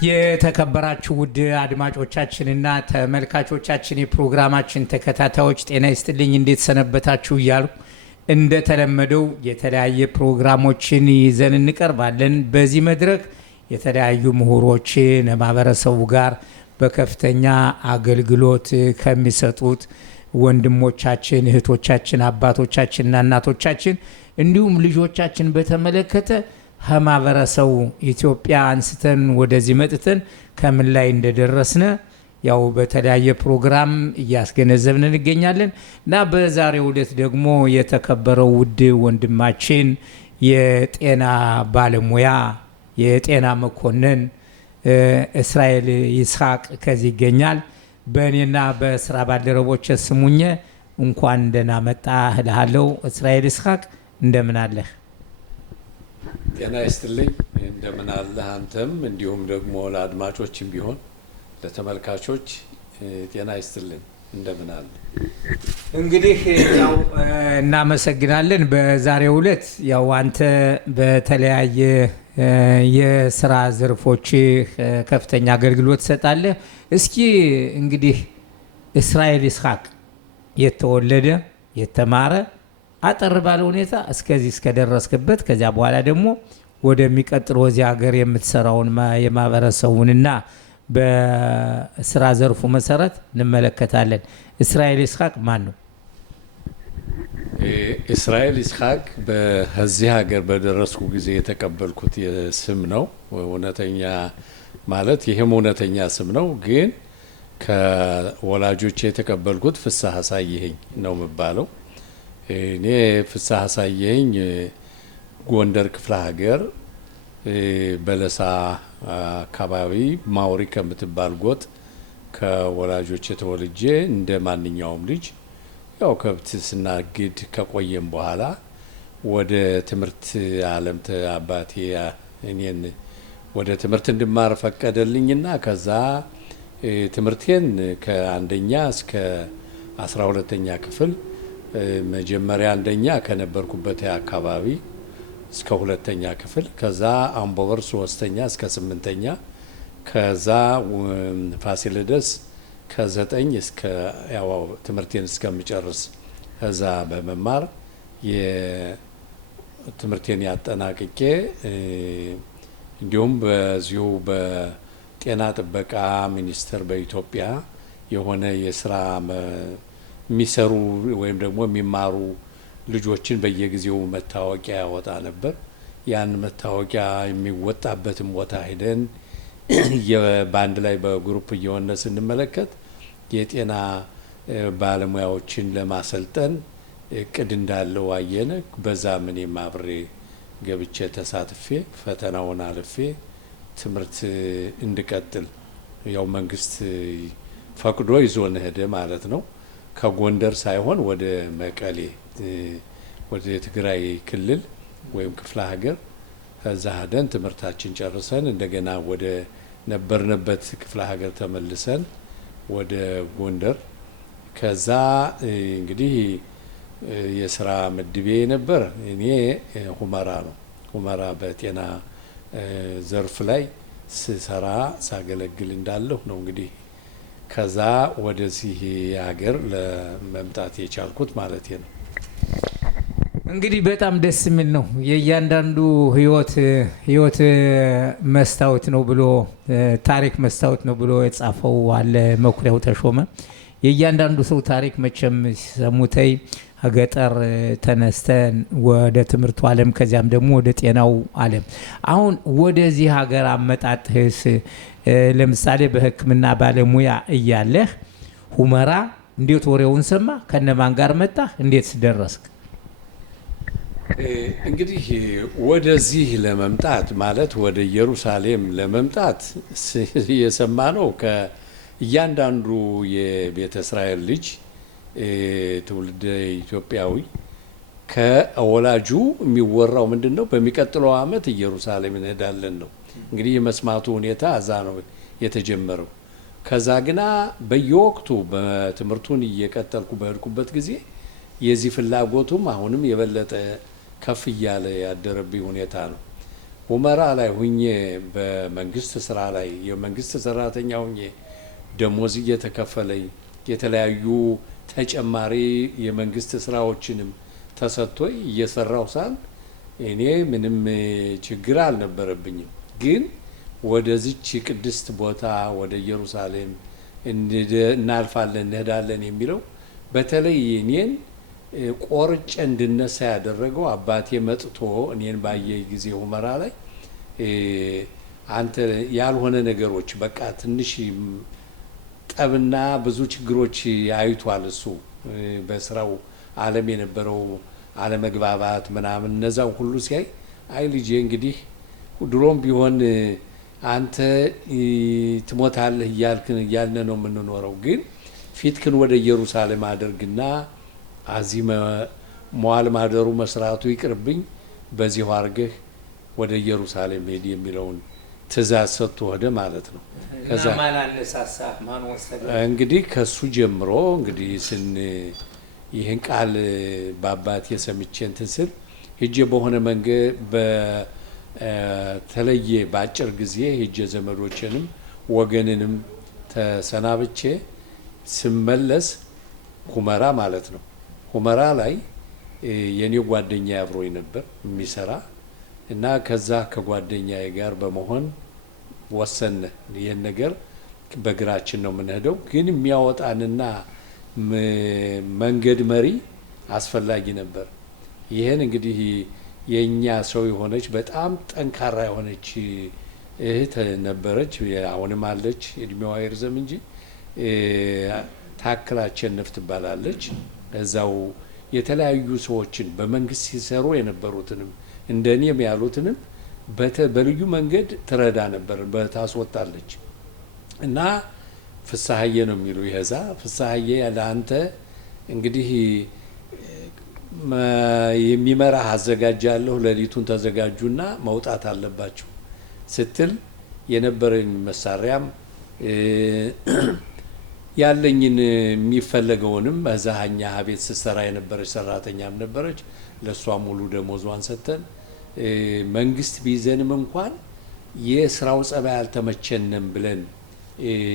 የተከበራችሁ ውድ አድማጮቻችንና ተመልካቾቻችን የፕሮግራማችን ተከታታዮች ጤና ይስጥልኝ እንዴት ሰነበታችሁ እያሉ እንደተለመደው የተለያየ ፕሮግራሞችን ይዘን እንቀርባለን። በዚህ መድረክ የተለያዩ ምሁሮችን ማህበረሰቡ ጋር በከፍተኛ አገልግሎት ከሚሰጡት ወንድሞቻችን፣ እህቶቻችን፣ አባቶቻችንና እናቶቻችን እንዲሁም ልጆቻችን በተመለከተ ማህበረሰቡ ኢትዮጵያ አንስተን ወደዚህ መጥተን ከምን ላይ እንደደረስነ ያው በተለያየ ፕሮግራም እያስገነዘብን እንገኛለን እና በዛሬው ዕለት ደግሞ የተከበረው ውድ ወንድማችን የጤና ባለሙያ የጤና መኮንን እስራኤል ይስሐቅ ከዚህ ይገኛል። በእኔና በስራ ባልደረቦች ስሙኘ እንኳን ደህና መጣህ እልሃለሁ። እስራኤል ይስሐቅ እንደምን አለህ? ጤና ይስጥልኝ። እንደምን አለህ አንተም እንዲሁም ደግሞ ለአድማጮችም ቢሆን ለተመልካቾች ጤና ይስጥልኝ። እንደምን አለ? እንግዲህ ያው እናመሰግናለን። በዛሬው ዕለት ያው አንተ በተለያየ የስራ ዘርፎች ከፍተኛ አገልግሎት ትሰጣለህ። እስኪ እንግዲህ እስራኤል ይስሐቅ የተወለደ የተማረ አጠር ባለ ሁኔታ እስከዚህ እስከደረስክበት ከዚያ በኋላ ደግሞ ወደሚቀጥለው እዚህ ሀገር የምትሰራውን የማህበረሰቡንና በስራ ዘርፉ መሰረት እንመለከታለን። እስራኤል ይስሐቅ ማን ነው? እስራኤል ይስሐቅ በዚህ ሀገር በደረስኩ ጊዜ የተቀበልኩት ስም ነው። እውነተኛ ማለት ይህም እውነተኛ ስም ነው፣ ግን ከወላጆች የተቀበልኩት ፍስሐ አሳየኸኝ ነው የሚባለው። እኔ ፍስሐ አሳየኸኝ ጎንደር ክፍለ ሀገር በለሳ አካባቢ ማውሪ ከምትባል ጎጥ ከወላጆች የተወልጄ እንደ ማንኛውም ልጅ ያው ከብት ስናግድ ከቆየም በኋላ ወደ ትምህርት ዓለም አባቴ እኔን ወደ ትምህርት እንድማር ፈቀደልኝና ከዛ ትምህርቴን ከአንደኛ እስከ 12ኛ ክፍል መጀመሪያ አንደኛ ከነበርኩበት አካባቢ እስከ 2ኛ ክፍል ከዛ አምቦበር 3ኛ እስከ 8ኛ ከዛ ፋሲለደስ ከ9 እስከ ያው ትምህርቴን እስከምጨርስ ከዛ በመማር የትምህርቴን ያጠናቅቄ እንዲሁም በዚሁ በጤና ጥበቃ ሚኒስቴር በኢትዮጵያ የሆነ የስራ የሚሰሩ ወይም ደግሞ የሚማሩ ልጆችን በየጊዜው መታወቂያ ያወጣ ነበር። ያን መታወቂያ የሚወጣበትን ቦታ ሄደን በአንድ ላይ በግሩፕ እየሆነ ስንመለከት የጤና ባለሙያዎችን ለማሰልጠን እቅድ እንዳለው አየነ። በዛ እኔም አብሬ ገብቼ ተሳትፌ ፈተናውን አልፌ ትምህርት እንድቀጥል ያው መንግስት ፈቅዶ ይዞን ሄደ ማለት ነው። ከጎንደር ሳይሆን ወደ መቀሌ ወደ ትግራይ ክልል ወይም ክፍለ ሀገር ከዛ ሄደን ትምህርታችን ጨርሰን እንደገና ወደ ነበርንበት ክፍለ ሀገር ተመልሰን ወደ ጎንደር ከዛ እንግዲህ የስራ ምድቤ ነበር። እኔ ሁመራ ነው። ሁመራ በጤና ዘርፍ ላይ ስሰራ ሳገለግል እንዳለሁ ነው እንግዲህ ከዛ ወደዚህ ሀገር ለመምጣት የቻልኩት ማለት ነው። እንግዲህ በጣም ደስ የሚል ነው። የእያንዳንዱ ህይወት መስታወት ነው ብሎ ታሪክ መስታወት ነው ብሎ የጻፈው አለ መኩሪያው ተሾመ። የእያንዳንዱ ሰው ታሪክ መቼም ሲሰሙተይ ገጠር ተነስተን ወደ ትምህርቱ ዓለም ከዚያም ደግሞ ወደ ጤናው ዓለም አሁን ወደዚህ ሀገር አመጣጥህስ ለምሳሌ በሕክምና ባለሙያ እያለህ ሁመራ እንዴት ወሬውን ሰማ? ከነማን ጋር መጣ? እንዴት ደረስክ? እንግዲህ ወደዚህ ለመምጣት ማለት ወደ ኢየሩሳሌም ለመምጣት የሰማ ነው ከእያንዳንዱ የቤተ እስራኤል ልጅ ትውልደ ኢትዮጵያዊ ከወላጁ የሚወራው ምንድን ነው? በሚቀጥለው ዓመት ኢየሩሳሌም እንሄዳለን ነው። እንግዲህ የመስማቱ ሁኔታ እዛ ነው የተጀመረው። ከዛ ግና በየወቅቱ በትምህርቱን እየቀጠልኩ በሄድኩበት ጊዜ የዚህ ፍላጎቱም አሁንም የበለጠ ከፍ እያለ ያደረብኝ ሁኔታ ነው። ሁመራ ላይ ሁኜ በመንግስት ስራ ላይ የመንግስት ሰራተኛ ሁኜ ደሞዝ እየተከፈለኝ የተለያዩ ተጨማሪ የመንግስት ስራዎችንም ተሰጥቶኝ እየሰራው ሳል እኔ ምንም ችግር አልነበረብኝም። ግን ወደዚች ቅድስት ቦታ ወደ ኢየሩሳሌም እናልፋለን እንሄዳለን የሚለው በተለይ እኔን ቆርጬ እንድነሳ ያደረገው አባቴ መጥቶ እኔን ባየ ጊዜ ሁመራ ላይ አንተ ያልሆነ ነገሮች በቃ ትንሽ ጠብና ብዙ ችግሮች አይቷል። እሱ በስራው ዓለም የነበረው አለመግባባት ምናምን እነዛው ሁሉ ሲያይ አይ ልጄ እንግዲህ ድሮም ቢሆን አንተ ትሞታለህ እያልን ነው የምንኖረው፣ ግን ፊትክን ወደ ኢየሩሳሌም አድርግና እዚህ መዋል ማደሩ መስራቱ ይቅርብኝ፣ በዚሁ አድርገህ ወደ ኢየሩሳሌም ሄድ የሚለውን ትእዛዝ ሰጥቶ ሄደ ማለት ነው። ከዛ ማን አነሳሳ? ማን ወሰደ? እንግዲህ ከሱ ጀምሮ እንግዲህ ይህን ቃል በአባቴ ሰምቼ እንትን ስል ሂጄ በሆነ መንገድ በተለየ በአጭር ጊዜ ሂጄ ዘመዶችንም ወገንንም ተሰናብቼ ስመለስ ሁመራ ማለት ነው። ሁመራ ላይ የኔ ጓደኛ አብሮኝ ነበር የሚሰራ እና ከዛ ከጓደኛዬ ጋር በመሆን ወሰነ ይህን ነገር በእግራችን ነው የምንሄደው፣ ግን የሚያወጣንና መንገድ መሪ አስፈላጊ ነበር። ይህን እንግዲህ የእኛ ሰው የሆነች በጣም ጠንካራ የሆነች እህት ነበረች፣ አሁንም አለች፣ እድሜዋ ይርዘም እንጂ ታክል አሸነፍ ትባላለች። እዛው የተለያዩ ሰዎችን በመንግስት ሲሰሩ የነበሩትንም እንደኔም ያሉትንም በልዩ መንገድ ትረዳ ነበር፣ ታስወጣለች። እና ፍሳሀዬ ነው የሚሉ ይሄዛ ፍሳሀዬ ያለ አንተ እንግዲህ የሚመራህ አዘጋጃለሁ፣ ሌሊቱን ተዘጋጁና መውጣት አለባችሁ ስትል የነበረኝ መሳሪያም ያለኝን የሚፈለገውንም እዛኛ ቤት ስትሰራ የነበረች ሰራተኛም ነበረች። ለእሷ ሙሉ ደሞዟን ሰጥተን መንግስት ቢይዘንም እንኳን የስራው ጸባይ አልተመቸንም ብለን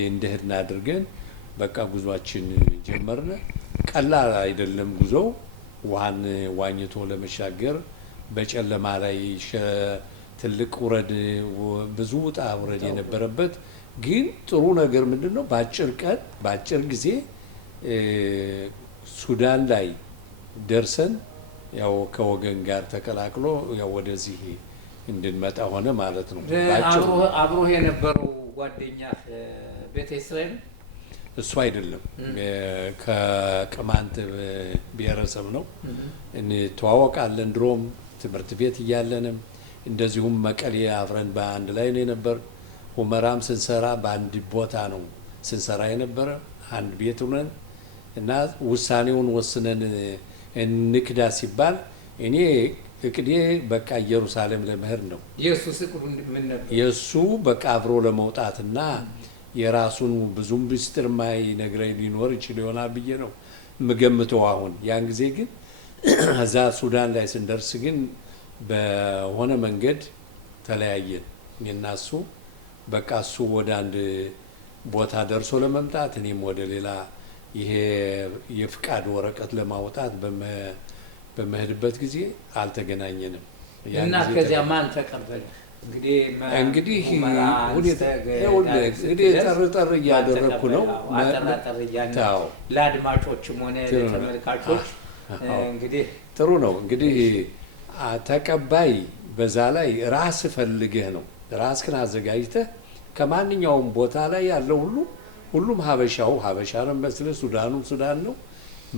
እንደህድና አድርገን በቃ ጉዟችን ጀመርነ። ቀላል አይደለም ጉዞው፣ ውሃን ዋኝቶ ለመሻገር በጨለማ ላይ ትልቅ ውረድ፣ ብዙ ውጣ ውረድ የነበረበት ግን ጥሩ ነገር ምንድን ነው? በአጭር ጊዜ ሱዳን ላይ ደርሰን ያው ከወገን ጋር ተቀላቅሎ ያው ወደዚህ እንድንመጣ ሆነ ማለት ነው። አብሮህ የነበረው ጓደኛ ቤተ እስራኤል እሱ አይደለም፣ ከቅማንት ብሔረሰብ ነው። እንተዋወቃለን ድሮም ትምህርት ቤት እያለንም እንደዚሁም መቀሌ አብረን በአንድ ላይ ነው የነበር። ሁመራም ስንሰራ በአንድ ቦታ ነው ስንሰራ የነበረ፣ አንድ ቤት ሆነን እና ውሳኔውን ወስነን እንክዳ ሲባል እኔ እቅዴ በቃ ኢየሩሳሌም ለመሄድ ነው። የእሱ በቃ አብሮ ለመውጣትና የራሱን ብዙም ምስጢር ማይነግረኝ ሊኖር ይችል ይሆናል ብዬ ነው የምገምተው። አሁን ያን ጊዜ ግን እዛ ሱዳን ላይ ስንደርስ ግን በሆነ መንገድ ተለያየን እኔና እሱ። በቃ እሱ ወደ አንድ ቦታ ደርሶ ለመምጣት እኔም ወደ ሌላ ይሄ የፍቃድ ወረቀት ለማውጣት በመሄድበት ጊዜ አልተገናኘንም። እና ከዚያ ማን ተቀበለ? እንግዲህ ጠር እያደረግኩ ነው ለአድማጮችም ሆነ ለተመልካቾች እንግዲህ ጥሩ ነው። እንግዲህ ተቀባይ በዛ ላይ ራስ ፈልገህ ነው፣ ራስህን አዘጋጅተህ ከማንኛውም ቦታ ላይ ያለው ሁሉም ሀበሻ ነው መስለህ፣ ሱዳኑ ሱዳን ነው።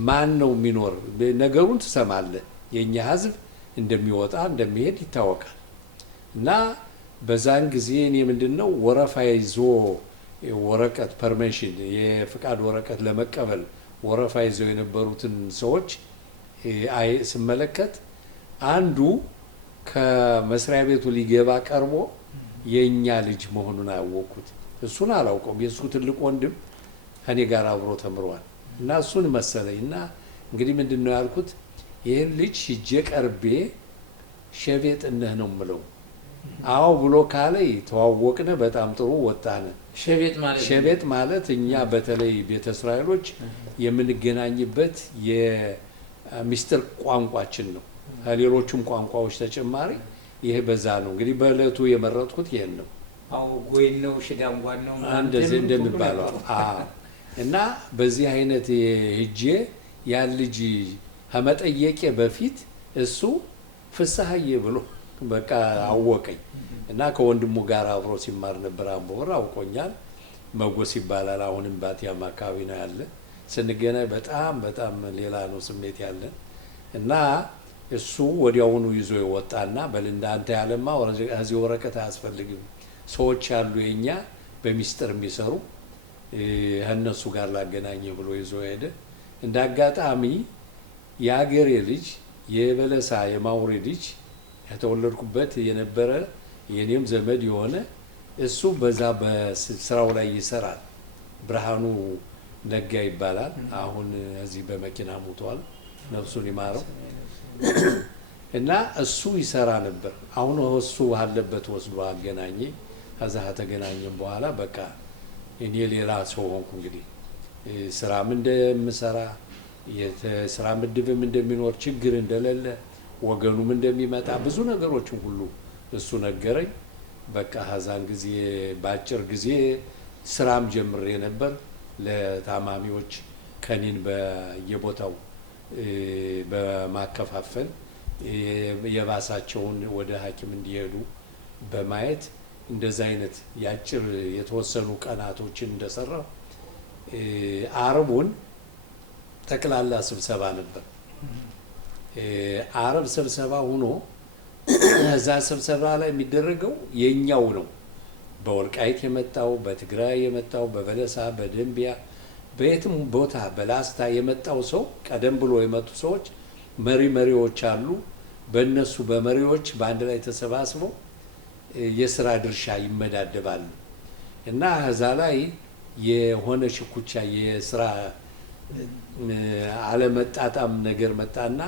ማን ነው የሚኖር ነገሩን ትሰማለህ። የእኛ ህዝብ እንደሚወጣ እንደሚሄድ ይታወቃል። እና በዛን ጊዜ እኔ ምንድን ነው ወረፋ ይዞ ወረቀት ፐርሚሽን የፍቃድ ወረቀት ለመቀበል ወረፋ ይዘው የነበሩትን ሰዎች ስመለከት አንዱ ከመስሪያ ቤቱ ሊገባ ቀርቦ የእኛ ልጅ መሆኑን አወቅኩት። እሱን አላውቀውም። የእሱ ትልቅ ወንድም ከኔ ጋር አብሮ ተምሯል እና እሱን መሰለኝ። እና እንግዲህ ምንድን ነው ያልኩት፣ ይህን ልጅ ሂጄ ቀርቤ ሸቤጥነህ ነው ምለው አዎ ብሎ ካለ ተዋወቅነ፣ በጣም ጥሩ ወጣነ። ሸቤጥ ማለት እኛ በተለይ ቤተ እስራኤሎች የምንገናኝበት የሚስጥር ቋንቋችን ነው። ከሌሎቹም ቋንቋዎች ተጨማሪ ይሄ በዛ ነው። እንግዲህ በእለቱ የመረጥኩት ይሄን ነው። ጎይን ነው ሽዳንጓን ነው እንደዚህ እንደሚባለው እና በዚህ አይነት ሂጄ ያን ልጅ ከመጠየቄ በፊት እሱ ፍስሐዬ ብሎ በቃ አወቀኝ እና ከወንድሙ ጋር አብሮ ሲማር ነበር። አምቦር አውቆኛል። መጎስ ይባላል። አሁንም ባቲያም አካባቢ ነው ያለ። ስንገናኝ በጣም በጣም ሌላ ነው ስሜት ያለን እና እሱ ወዲያውኑ ይዞ የወጣና በልንዳ አንተ ያለማ እዚህ ወረቀት አያስፈልግም፣ ሰዎች ያሉ የኛ በሚስጥር የሚሰሩ እነሱ ጋር ላገናኘ ብሎ ይዞ ሄደ። እንደ አጋጣሚ የአገሬ ልጅ የበለሳ የማውሬ ልጅ የተወለድኩበት የነበረ የኔም ዘመድ የሆነ እሱ በዛ በስራው ላይ ይሰራል። ብርሃኑ ነጋ ይባላል። አሁን እዚህ በመኪና ሞቷል፣ ነፍሱን ይማረው። እና እሱ ይሰራ ነበር። አሁን እሱ አለበት ወስዶ አገናኘ። ከዛ ተገናኘን በኋላ በቃ እኔ ሌላ ሰው ሆንኩ። እንግዲህ ስራም እንደምሰራ የስራ ምድብም እንደሚኖር ችግር እንደሌለ ወገኑም እንደሚመጣ ብዙ ነገሮችን ሁሉ እሱ ነገረኝ። በቃ ሀዛን ጊዜ በአጭር ጊዜ ስራም ጀምሬ ነበር። ለታማሚዎች ከኒን በየቦታው በማከፋፈል የባሳቸውን ወደ ሐኪም እንዲሄዱ በማየት እንደዛ አይነት ያጭር የተወሰኑ ቀናቶችን እንደሰራው አርቡን ጠቅላላ ስብሰባ ነበር። አረብ ስብሰባ ሆኖ እዛ ስብሰባ ላይ የሚደረገው የኛው ነው። በወልቃይት የመጣው፣ በትግራይ የመጣው፣ በበለሳ፣ በደንቢያ፣ በየትም ቦታ በላስታ የመጣው ሰው ቀደም ብሎ የመጡ ሰዎች መሪዎች አሉ። በእነሱ በመሪዎች በአንድ ላይ ተሰባስበው የስራ ድርሻ ይመዳደባሉ እና እዛ ላይ የሆነ ሽኩቻ የስራ አለመጣጣም ነገር መጣና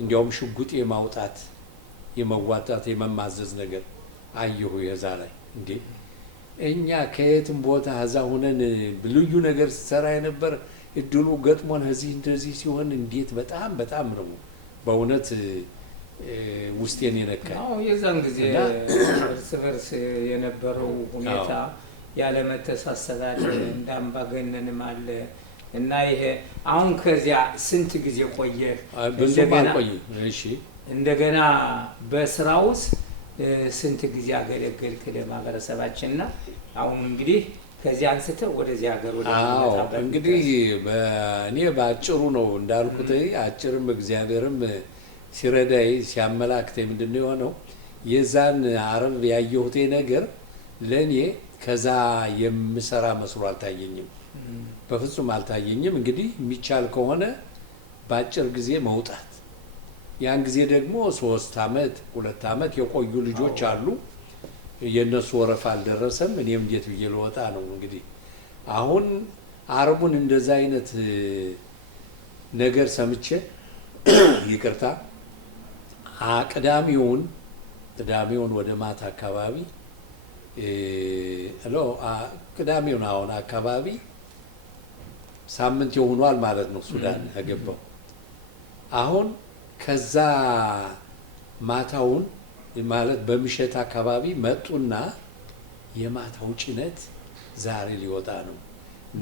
እንዲያውም ሽጉጥ የማውጣት የመዋጣት የመማዘዝ ነገር አየሁ። የዛ ላይ እንዴ እኛ ከየትም ቦታ እዛ ሆነን ልዩ ነገር ሲሰራ የነበር እድሉ ገጥሞን እዚህ እንደዚህ ሲሆን እንዴት በጣም በጣም ነው በእውነት ውስጤን የነካኝ። የዛን ጊዜ እርስ በርስ የነበረው ሁኔታ ያለመተሳሰብ አለ፣ እንደ አምባገነንም አለ እና ይሄ አሁን ከዚያ ስንት ጊዜ ቆየ? ብዙም አልቆይም። እሺ እንደገና በስራ ውስጥ ስንት ጊዜ አገለገልክ ለማህበረሰባችንና አሁን እንግዲህ ከዚያ አንስተህ ወደዚህ ሀገር ወደ እንግዲህ እኔ በአጭሩ ነው እንዳልኩት፣ አጭርም እግዚአብሔርም ሲረዳይ ሲያመላክተኝ ምንድን ነው የሆነው የዛን አረብ ያየሁት ነገር ለእኔ ከዛ የምሰራ መስሎ አልታየኝም፣ በፍጹም አልታየኝም። እንግዲህ የሚቻል ከሆነ በአጭር ጊዜ መውጣት፣ ያን ጊዜ ደግሞ 3 ዓመት 2 ዓመት የቆዩ ልጆች አሉ። የእነሱ ወረፋ አልደረሰም። እኔም እንዴት ብዬ ልወጣ ነው እንግዲህ። አሁን አረቡን እንደዛ አይነት ነገር ሰምቼ ይቅርታ ቅዳሜውን ወደ ማታ አካባቢ ቅዳሜውን አሁን አካባቢ ሳምንት ይሆኗል ማለት ነው ሱዳን ያገባው። አሁን ከዛ ማታውን ማለት በምሽት አካባቢ መጡና የማታው ጭነት ዛሬ ሊወጣ ነው፣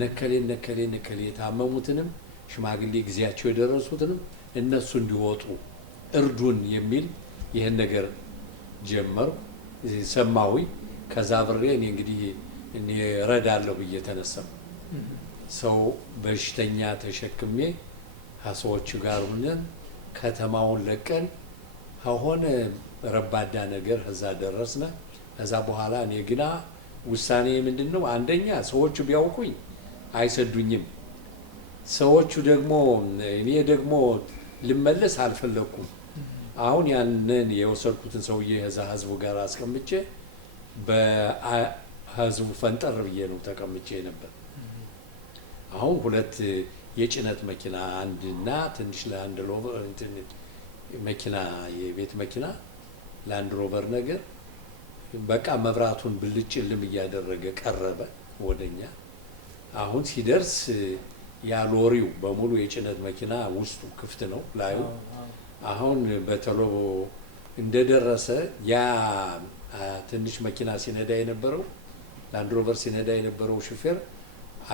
ነከሌ የታመሙትንም ሽማግሌ ጊዜያቸው የደረሱትንም እነሱ እንዲወጡ እርዱን የሚል ይህን ነገር ጀመሩ። ሰማሁኝ። ከዛ ብሬ እኔ እንግዲህ እኔ እረዳለሁ ብዬ ተነሳሁ። ሰው በሽተኛ ተሸክሜ ከሰዎቹ ጋር ሆነን ከተማውን ለቀን ከሆነ ረባዳ ነገር እዛ ደረስነ። ከዛ በኋላ እኔ ግና ውሳኔ ምንድን ነው? አንደኛ ሰዎቹ ቢያውቁኝ አይሰዱኝም። ሰዎቹ ደግሞ እኔ ደግሞ ልመለስ አልፈለኩም። አሁን ያንን የወሰድኩትን ሰውዬ እዛ ህዝቡ ጋር አስቀምጬ በህዝቡ ፈንጠር ብዬ ነው ተቀምጬ ነበር። አሁን 2 የጭነት መኪና አንድና ትንሽ ላንድ ሮቨር መኪና የቤት መኪና ላንድ ሮቨር ነገር በቃ መብራቱን ብልጭልም እያደረገ ቀረበ ወደኛ። አሁን ሲደርስ ያ ሎሪው በሙሉ የጭነት መኪና ውስጡ ክፍት ነው ላዩ። አሁን በተሎ እንደደረሰ ያ ትንሽ መኪና ሲነዳ የነበረው ላንድ ሮቨር ሲነዳ የነበረው ሹፌር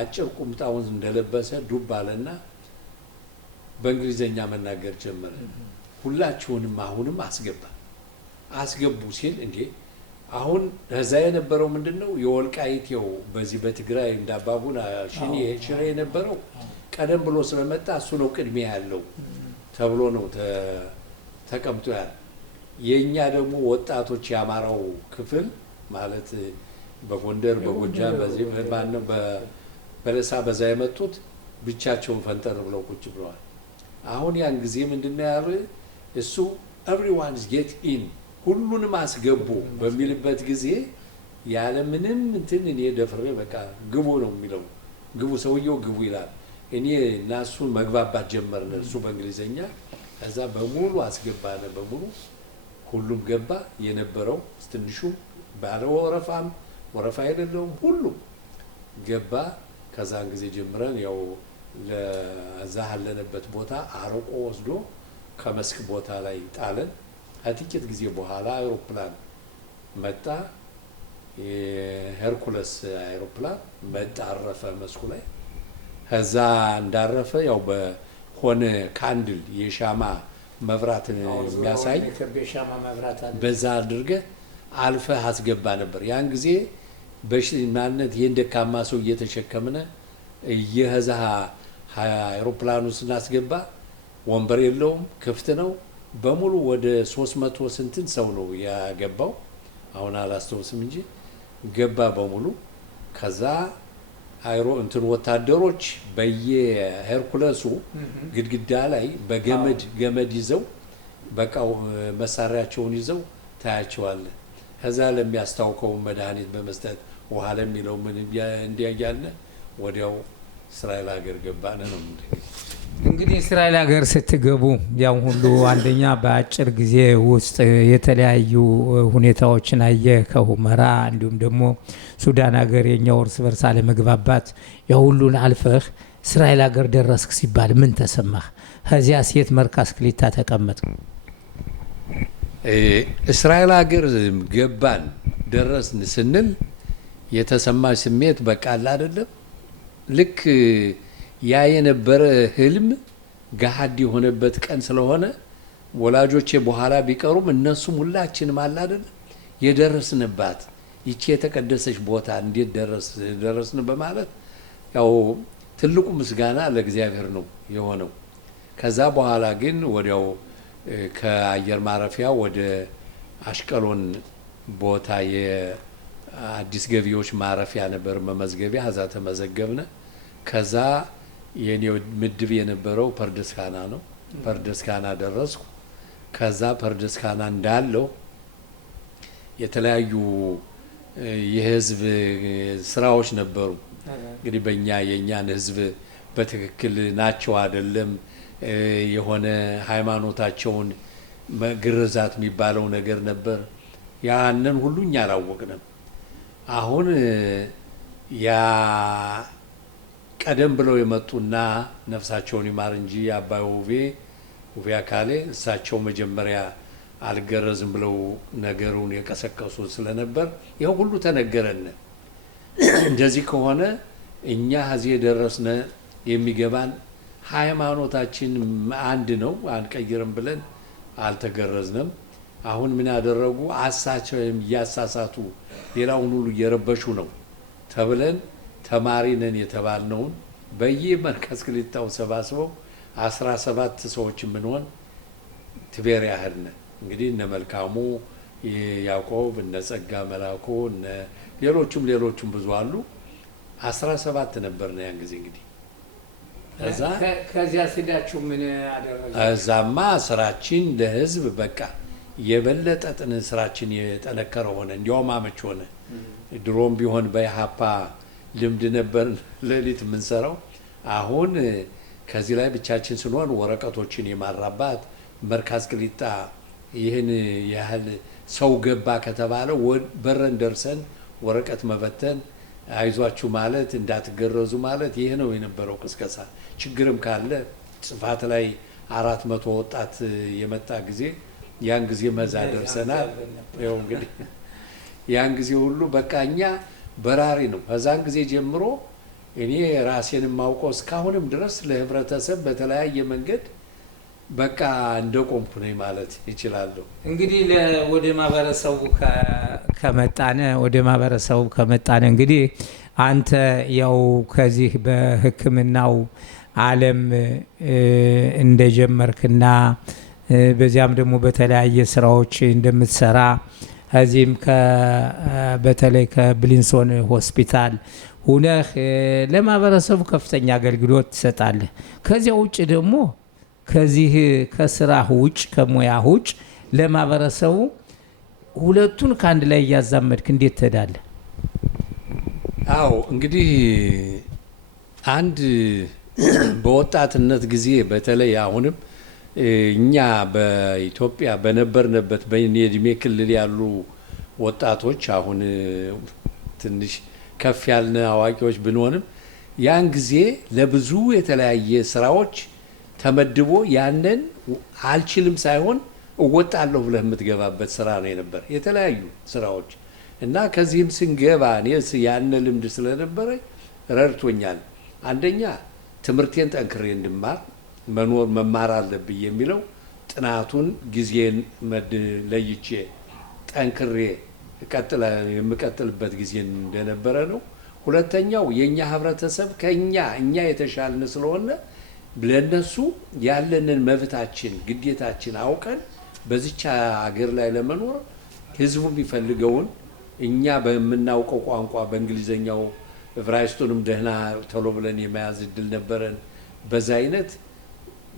አጭር ቁምጣውን እንደለበሰ ዱብ አለና በእንግሊዘኛ መናገር ጀመረ። ሁላችሁንም አሁንም አስገቡ ሲል እንዴ አሁን እዛ የነበረው ምንድነው የወልቃይቴው በዚህ በትግራይ እንዳባቡና ሽሬ የነበረው ቀደም ብሎ ስለመጣ እሱ ነው ቅድሚያ ያለው ተብሎ ነው ተቀምጦ ያለ። የኛ ደግሞ ወጣቶች የአማራው ክፍል ማለት በጎንደር በጎጃም በዚህ ማነው በበለሳ በዛ የመጡት ብቻቸውን ፈንጠር ብለው ቁጭ ብለዋል። አሁን ያን ጊዜ ምንድነው ያሉ እሱ everyone is get in ሁሉንም አስገቡ በሚልበት ጊዜ ያለ ምንም እንትን እኔ ደፍሬ በቃ ግቡ ነው የሚለው። ግቡ ሰውየው ግቡ ይላል። እኔ እና እሱ መግባባት ጀመርን። እሱ በእንግሊዘኛ ከዛ በሙሉ አስገባነ በሙሉ ሁሉም ገባ። የነበረው ትንሹ ባለ ወረፋም ወረፋ የሌለውም ሁሉም ገባ። ከዛን ጊዜ ጀምረን ያው ለዛ ያለንበት ቦታ አርቆ ወስዶ ከመስክ ቦታ ላይ ጣለን። ከጥቂት ጊዜ በኋላ አውሮፕላን መጣ። የሄርኩለስ አውሮፕላን መጣ አረፈ መስኩ ላይ። ከዛ እንዳረፈ ያው በሆነ ካንድል የሻማ መብራት የሚያሳይ በዛ አድርገህ አልፈህ አስገባ ነበር። ያን ጊዜ በሽማነት ይሄን ደካማ ሰው እየተሸከምነ እየዛ አውሮፕላኑ ስናስገባ ወንበር የለውም ክፍት ነው በሙሉ ወደ 300 ስንትን ሰው ነው ያገባው። አሁን አላስተውስም እንጂ ገባ በሙሉ። ከዛ እንትን ወታደሮች በየሄርኩለሱ ግድግዳ ላይ በገመድ ይዘው በቃው መሳሪያቸውን ይዘው ታያቸዋለ። ከዛ ለሚያስታውቀው መድኃኒት በመስጠት ውሃ ለሚለው ምን እንዲያያለ ወዲያው እስራኤል ሀገር ገባነ ነው። እንግዲህ እስራኤል ሀገር ስትገቡ ያው ሁሉ አንደኛ በአጭር ጊዜ ውስጥ የተለያዩ ሁኔታዎችን አየ ከሁመራ እንዲሁም ደግሞ ሱዳን ሀገር የኛው እርስ በርስ አለመግባባት ያሁሉን አልፈህ እስራኤል ሀገር ደረስክ ሲባል ምን ተሰማህ? ከዚያ ሴት መርካስ ክሊታ ተቀመጥ። እስራኤል ሀገር ገባን ደረስን ስንል የተሰማ ስሜት በቃል አይደለም። ልክ ያ የነበረ ህልም ገሃድ የሆነበት ቀን ስለሆነ ወላጆቼ በኋላ ቢቀሩም እነሱም ሁላችንም አለ አይደል የደረስንባት ይቺ የተቀደሰች ቦታ እንዴት ደረስን በማለት ያው ትልቁ ምስጋና ለእግዚአብሔር ነው የሆነው። ከዛ በኋላ ግን ወዲያው ከአየር ማረፊያ ወደ አሽቀሎን ቦታ የአዲስ ገቢዎች ማረፊያ ነበር መመዝገቢያ። ከዛ ተመዘገብነ። ከዛ የኔ ምድብ የነበረው ፐርደስካና ነው። ፐርደስካና ደረስኩ። ከዛ ፐርደስካና እንዳለው የተለያዩ የህዝብ ስራዎች ነበሩ። እንግዲህ የኛን ህዝብ በትክክል ናቸው አይደለም የሆነ ሃይማኖታቸውን ግርዛት የሚባለው ነገር ነበር። ያንን ሁሉ እኛ አላወቅንም። አሁን ያ ቀደም ብለው የመጡና ነፍሳቸውን ይማር እንጂ አባይ ውቤ አካሌ እሳቸው መጀመሪያ አልገረዝም ብለው ነገሩን የቀሰቀሱ ስለነበር ይሄው ሁሉ ተነገረን። እንደዚህ ከሆነ እኛ እዚህ የደረስነ የሚገባን ሃይማኖታችን አንድ ነው አንቀይርም ብለን አልተገረዝንም። አሁን ምን ያደረጉ አሳቸው እያሳሳቱ ሌላውን ሁሉ እየረበሹ ነው ተብለን ተማሪ ነን የተባልነውን በየመርካዝ ክሊታው ሰባስበው 17 ሰዎች ምንሆን ትቤሪያ ሄድን። እንግዲህ እነ መልካሙ ያዕቆብ እነ ጸጋ መላኩ እነ ሌሎቹም ብዙ አሉ። 17 ነበርና ያን ጊዜ እንግዲህ ከዚያ ስዳችሁ ምን አደረገ? እዛማ ስራችን ለህዝብ በቃ የበለጠ ስራችን የጠነከረ ሆነ። እንዲያውም አመች ሆነ። ድሮም ቢሆን በኢሃፓ ልምድ ነበር ሌሊት የምንሰራው። አሁን ከዚህ ላይ ብቻችን ስንሆን ወረቀቶችን የማራባት መርካዝ ክሊጣ ይህን ያህል ሰው ገባ ከተባለ በረን ደርሰን ወረቀት መበተን፣ አይዟችሁ ማለት፣ እንዳትገረዙ ማለት ይሄ ነው የነበረው ቅስቀሳ። ችግርም ካለ ጽፋት ላይ 400 ወጣት የመጣ ጊዜ ያን ጊዜ መዛ ደርሰናል። ይኸው እንግዲህ ያን ጊዜ ሁሉ በቃ እኛ በራሪ ነው። ከዛን ጊዜ ጀምሮ እኔ ራሴን የማውቀው እስካሁንም ድረስ ለህብረተሰብ በተለያየ መንገድ በቃ እንደቆምኩ ነኝ ማለት ይችላለሁ። እንግዲህ ወደ ማህበረሰቡ ከመጣነ እንግዲህ አንተ ያው ከዚህ በሕክምናው ዓለም እንደጀመርክና በዚያም ደግሞ በተለያየ ስራዎች እንደምትሰራ እዚህም በተለይ ከብሊንሶን ሆስፒታል ሁነህ ለማህበረሰቡ ከፍተኛ አገልግሎት ትሰጣለህ። ከዚያ ውጭ ደግሞ ከዚህ ከስራህ ውጭ ከሙያህ ውጭ ለማህበረሰቡ ሁለቱን ከአንድ ላይ እያዛመድክ እንዴት ትሄዳለህ? አዎ እንግዲህ አንድ በወጣትነት ጊዜ በተለይ አሁንም እኛ በኢትዮጵያ በነበርንበት በእኔ እድሜ ክልል ያሉ ወጣቶች አሁን ትንሽ ከፍ ያልን አዋቂዎች ብንሆንም ያን ጊዜ ለብዙ የተለያየ ስራዎች ተመድቦ ያንን አልችልም ሳይሆን እወጣለሁ ብለህ የምትገባበት ስራ ነው የነበር የተለያዩ ስራዎች እና ከዚህም ስንገባ እኔስ ያን ልምድ ስለነበረ ረድቶኛል። አንደኛ ትምህርቴን ጠንክሬ እንድማር መማር አለብኝ የሚለው ጥናቱን ጊዜን ለይቼ ጠንክሬ የምቀጥልበት ጊዜ እንደነበረ ነው። ሁለተኛው የኛ ህብረተሰብ እኛ የተሻልን ስለሆነ ለነሱ ያለንን መብታችን ግዴታችን አውቀን በዚች ሀገር ላይ ለመኖር ህዝቡ የሚፈልገውን እኛ በምናውቀው ቋንቋ በእንግሊዘኛው ዕብራይስጡንም ደህና ቶሎ ብለን የመያዝ እድል ነበረን። በዛ አይነት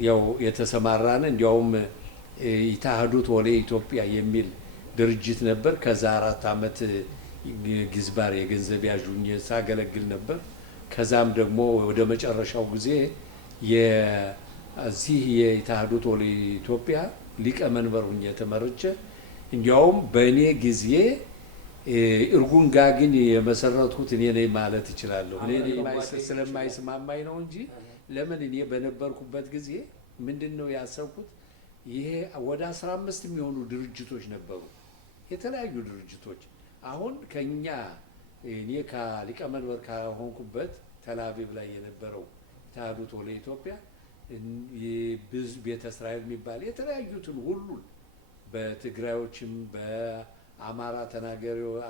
ያው የተሰማራን እንዲያውም ኢታህዱት ወለ ኢትዮጵያ የሚል ድርጅት ነበር። ከዛ 4 ዓመት ግዝባር የገንዘብ ያዥ ሆኜ ሳገለግል ነበር። ከዛም ደግሞ ወደ መጨረሻው ጊዜ የዚህ የኢታህዱት ወለ ኢትዮጵያ ሊቀመንበር ሆኜ ተመርጬ እንዲያውም በእኔ ጊዜ እርጉንጋ ግን የመሰረትኩት እኔ ነኝ ማለት እችላለሁ። እኔ ስለማይስማማኝ ነው እንጂ ለምን እኔ በነበርኩበት ጊዜ ምንድነው ያሰብኩት ይሄ ወደ 15 የሚሆኑ ድርጅቶች ነበሩ፣ የተለያዩ ድርጅቶች። አሁን ከኛ እኔ ከሊቀመንበር ከሆንኩበት ተላቪቭ ላይ የነበረው ኢታህዱት ወለ ኢትዮጵያ ብዙ ቤተ እስራኤል የሚባል የተለያዩትን ሁሉን በትግራዮችም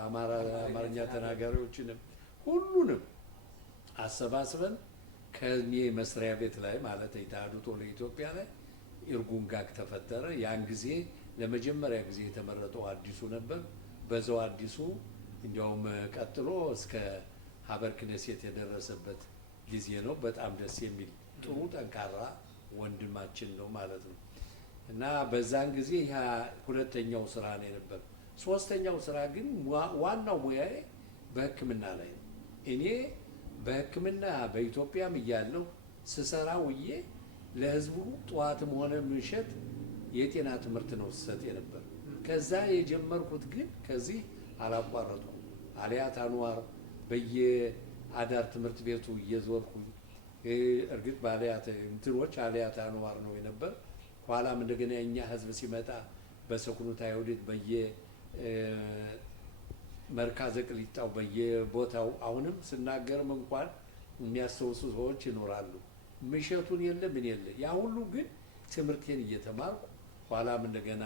አማርኛ ተናጋሪዎችንም ሁሉንም አሰባስበን ከኔ መስሪያ ቤት ላይ ማለት ኢታህዱት ወለ ኢትዮጵያ ላይ ኢርጉንጋግ ተፈጠረ። ያን ጊዜ ለመጀመሪያ ጊዜ የተመረጠው አዲሱ ነበር። በዛው አዲሱ እንዲያውም ቀጥሎ እስከ ሀበር ክነሴት የደረሰበት ጊዜ ነው። በጣም ደስ የሚል ጥሩ ጠንካራ ወንድማችን ነው ማለት ነው። እና በዛን ጊዜ ያ ሁለተኛው ስራ ነው የነበር። ሶስተኛው ስራ ግን ዋናው ሙያዬ በሕክምና ላይ ነው። እኔ በሕክምና በኢትዮጵያም እያለሁ ስሰራ ውዬ ለህዝቡ ጠዋትም ሆነ ምሽት የጤና ትምህርት ነው ስሰጥ የነበር። ከዛ የጀመርኩት ግን ከዚህ አላቋረጥኩም። አልያት አንዋር በየአዳር ትምህርት ቤቱ እየዞርኩኝ እርግጥ በአልያት እንትኖች አልያት አንዋር ነው የነበር። ኋላም እንደገና የኛ ህዝብ ሲመጣ በሰኩኑት አይሁዲት መርካዘ ቅሊጣው በየቦታው አሁንም ስናገርም እንኳን የሚያስታውሱ ሰዎች ይኖራሉ። ምሸቱን የለ ምን የለ ያ ሁሉ ግን ትምህርቴን እየተማርኩ ኋላም እንደገና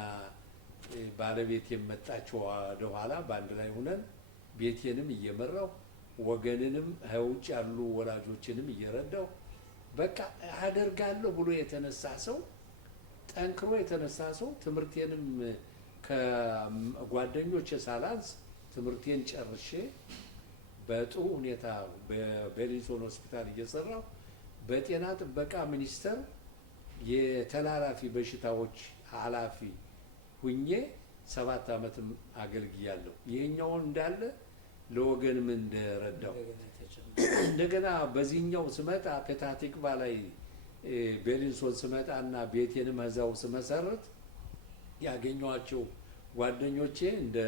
ባለቤት የመጣች ወደ ኋላ በአንድ ላይ ሆነን ቤቴንም እየመራው ወገንንም ውጭ ያሉ ወላጆችንም እየረዳው በቃ አደርጋለሁ ብሎ የተነሳ ሰው ጠንክሮ የተነሳ ሰው ትምህርቴንም ከጓደኞች ሳላንስ ትምህርቴን ጨርሼ በጥሩ ሁኔታ በቤሊንሶን ሆስፒታል እየሰራው በጤና ጥበቃ ሚኒስቴር የተላላፊ በሽታዎች ኃላፊ ሁኜ 7 ዓመትም አገልግያለሁ። ይሄኛውን እንዳለ ለወገንም እንደረዳው እንደገና በዚህኛው ስመጣ ፔታቲክቫ ላይ ቤሊንሶን ስመጣና ቤቴንም እዛው ስመሰርት ያገኘኋቸው ጓደኞቼ እንደ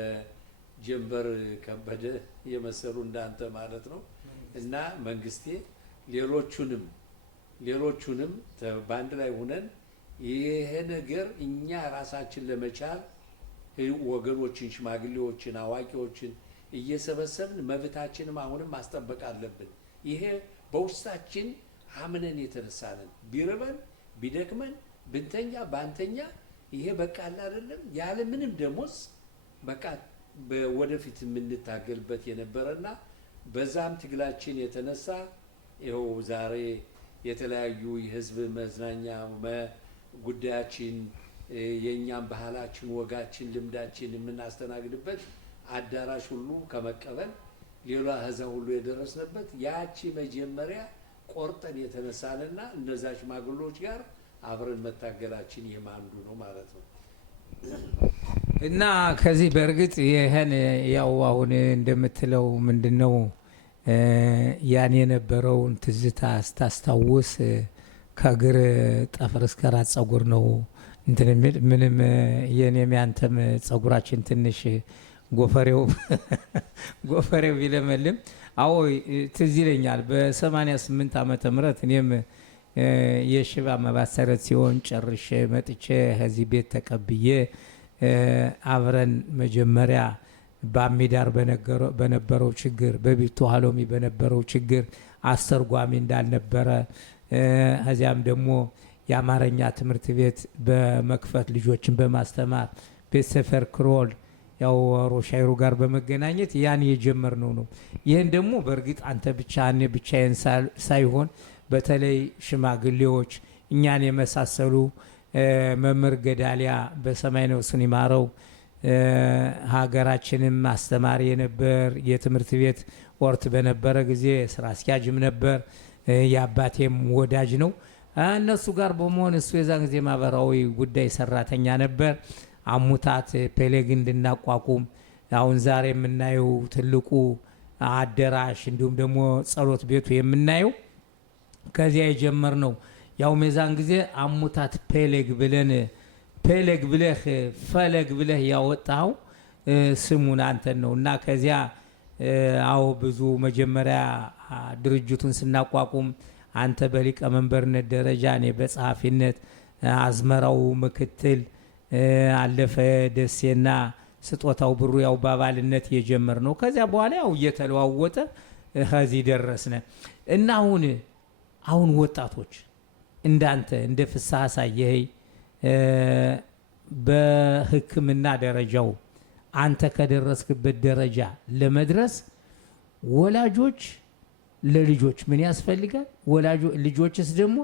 ጀንበር ከበደ የመሰሉ እንዳንተ ማለት ነው እና መንግስቴ ሌሎቹንም በአንድ ላይ ሆነን ይሄ ነገር እኛ ራሳችን ለመቻል ወገኖችን፣ ሽማግሌዎችን፣ አዋቂዎችን እየሰበሰብን መብታችንም አሁንም ማስጠበቅ አለብን። ይሄ በውስጣችን አምነን የተነሳንን ቢርበን ቢደክመን ብንተኛ ባንተኛ ይሄ በቃ አይደለም ያለ ምንም ደሞዝ በቃ ወደፊት የምንታገልበት የነበረና በዛም ትግላችን የተነሳ ይኸው ዛሬ የተለያዩ የህዝብ መዝናኛ ጉዳያችን የኛም ባህላችን፣ ወጋችን፣ ልምዳችን የምናስተናግድበት አዳራሽ ሁሉ ከመቀበል ሌላ ህዛ ሁሉ የደረስንበት ያቺ መጀመሪያ ቆርጠን የተነሳንና እነዛ ሽማግሌዎች ጋር አብረን መታገላችን ይህም አንዱ ነው ማለት ነው። እና ከዚህ በእርግጥ ይሄን ያው አሁን እንደምትለው ምንድነው ያን የነበረውን ትዝታ ስታስታውስ ከእግር ጠፍር እስከ ራስ ጸጉር ነው እንትን የሚል ምንም የኔም ያንተም ጸጉራችን ትንሽ ጎፈሬው ቢለመልም አዎ ትዝ ይለኛል። በ88 ዓመተ ምህረት እኔም የሽባ መባሰረት ሲሆን ጨርሼ መጥቼ ከዚህ ቤት ተቀብዬ አብረን መጀመሪያ በአሚዳር በነበረው ችግር በቢቱ ሀሎሚ በነበረው ችግር አስተርጓሚ እንዳልነበረ ከዚያም ደግሞ የአማርኛ ትምህርት ቤት በመክፈት ልጆችን በማስተማር ቤት ሰፈር ክሮል ያው ሮሻይሩ ጋር በመገናኘት ያን የጀመርነው ነው። ይህን ደግሞ በእርግጥ አንተ ብቻ እኔ ብቻዬን ሳይሆን በተለይ ሽማግሌዎች እኛን የመሳሰሉ መምህር ገዳሊያ በሰማይ ነፍሱን ይማረው ሀገራችንም አስተማሪ የነበር የትምህርት ቤት ወርት በነበረ ጊዜ ስራ አስኪያጅም ነበር። የአባቴም ወዳጅ ነው። እነሱ ጋር በመሆን እሱ የዛን ጊዜ ማህበራዊ ጉዳይ ሰራተኛ ነበር። አሙታት ፔሌግ እንድናቋቁም አሁን ዛሬ የምናየው ትልቁ አዳራሽ እንዲሁም ደግሞ ጸሎት ቤቱ የምናየው ከዚያ የጀመርነው ያው የዛን ጊዜ አሙታት ፔሌግ ብለህ ፈለግ ብለህ ያወጣው ስሙን አንተን ነው እና ከዚያ አው ብዙ መጀመሪያ ድርጅቱን ስናቋቁም አንተ በሊቀመንበርነት ደረጃ እኔ በጸሐፊነት አዝመራው ምክትል አለፈ ደሴና ስጦታው ብሩ ያው ባባልነት የጀመር ነው። ከዚያ በኋላ ያው እየተለዋወጠ ከዚህ ደረስነ እና አሁን ወጣቶች እንዳንተ እንደ ፍስሐ ሳየኸኝ በሕክምና ደረጃው አንተ ከደረስክበት ደረጃ ለመድረስ ወላጆች ለልጆች ምን ያስፈልጋል? ልጆችስ ደግሞ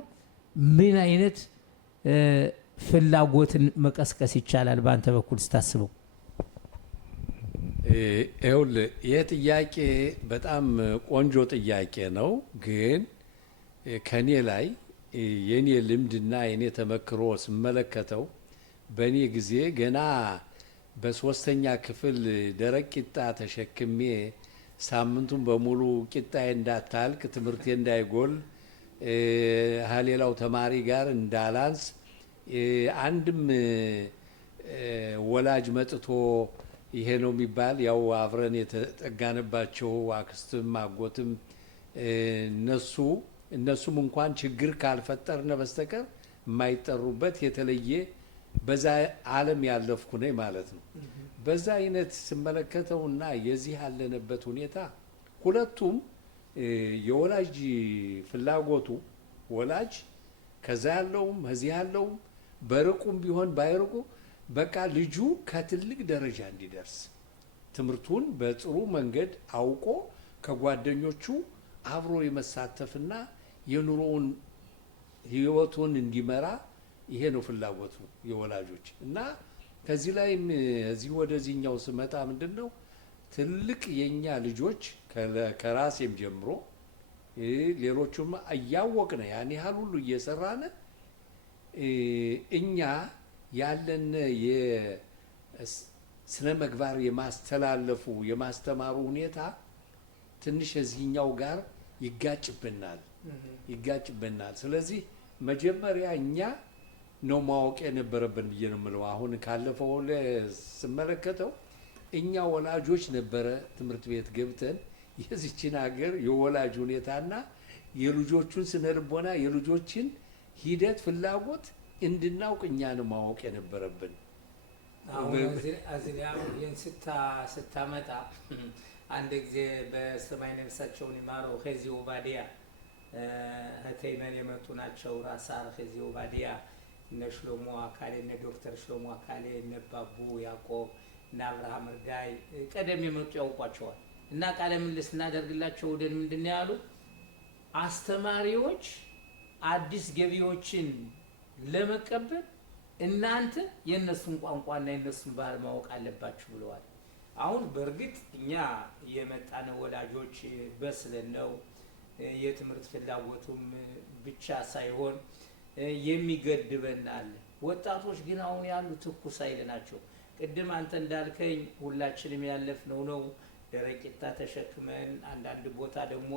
ምን አይነት ፍላጎትን መቀስቀስ ይቻላል? በአንተ በኩል ስታስበው። ይኸውልህ ይህ ጥያቄ በጣም ቆንጆ ጥያቄ ነው። ግን ከኔ ላይ የኔ ልምድና የኔ ተመክሮ ስመለከተው በእኔ ጊዜ ገና በ3ኛ ክፍል ደረቅ ቂጣ ተሸክሜ ሳምንቱን በሙሉ ቂጣዬ እንዳታልቅ ትምህርቴ እንዳይጎል ሌላው ተማሪ ጋር እንዳላንስ አንድም ወላጅ መጥቶ ይሄ ነው የሚባል ያው አብረን የተጠጋንባቸው አክስትም አጎትም እነሱም እንኳን ችግር ካልፈጠርነ በስተቀር የማይጠሩበት የተለየ በዛ ዓለም ያለፍኩ ነኝ ማለት ነው። በዛ አይነት ስመለከተውና የዚህ ያለንበት ሁኔታ ሁለቱም የወላጅ ፍላጎቱ ወላጅ ከዛ ያለውም እዚህ ያለውም በርቁም ቢሆን ባይርቁ በቃ ልጁ ከትልቅ ደረጃ እንዲደርስ ትምህርቱን በጥሩ መንገድ አውቆ ከጓደኞቹ አብሮ የመሳተፍና የኑሮውን ህይወቱን እንዲመራ ይሄ ነው ፍላጎቱ የወላጆች እና ከዚህ ላይም እዚህ ወደዚህኛው ስመጣ ምንድነው ትልቅ የኛ ልጆች ከራሴም ጀምሮ ሌሎቹም እያወቅነ ያን ያህል ሁሉ እየሰራነ እኛ ያለን የስነ ምግባር የማስተላለፉ የማስተማሩ ሁኔታ ትንሽ እዚህኛው ጋር ይጋጭብናል። ስለዚህ መጀመሪያ እኛ ነው ማወቅ የነበረብን ብዬ ነው የምለው። አሁን ካለፈው ስመለከተው እኛ ወላጆች ነበረ ትምህርት ቤት ገብተን የዚችን ሀገር የወላጅ ሁኔታና የልጆቹን ስነልቦና የልጆችን ሂደት ፍላጎት እንድናውቅ እኛ ነው ማወቅ የነበረብን። አሁን ይህን ስታመጣ አንድ ጊዜ በሰማይ ነፍሳቸውን ይማረው ከዚህ ኦባዲያ ተይመን የመጡ ናቸው። ራሳር ከዚህ ኦባዲያ እነ ሽሎሞ አካሌ እነ ዶክተር ሽሎሞ አካሌ እነ ባቡ ያዕቆብ እና አብርሃም እርዳይ ቀደም የመጡ ያውቋቸዋል። እና ቃለ ምልልስ እናደርግላቸው ወደን ምንድነው ያሉ አስተማሪዎች አዲስ ገቢዎችን ለመቀበል እናንተ የነሱን ቋንቋና የነሱን ባህል ማወቅ አለባችሁ ብለዋል። አሁን በእርግጥ እኛ የመጣነው ወላጆች በስለን ነው። የትምህርት ፍላጎቱም ብቻ ሳይሆን የሚገድበን አለ። ወጣቶች ግን አሁን ያሉ ትኩስ ኃይል ናቸው። ቅድም አንተ እንዳልከኝ ሁላችንም ያለፍነው ነው። ደረቂታ ተሸክመን አንዳንድ ቦታ ደግሞ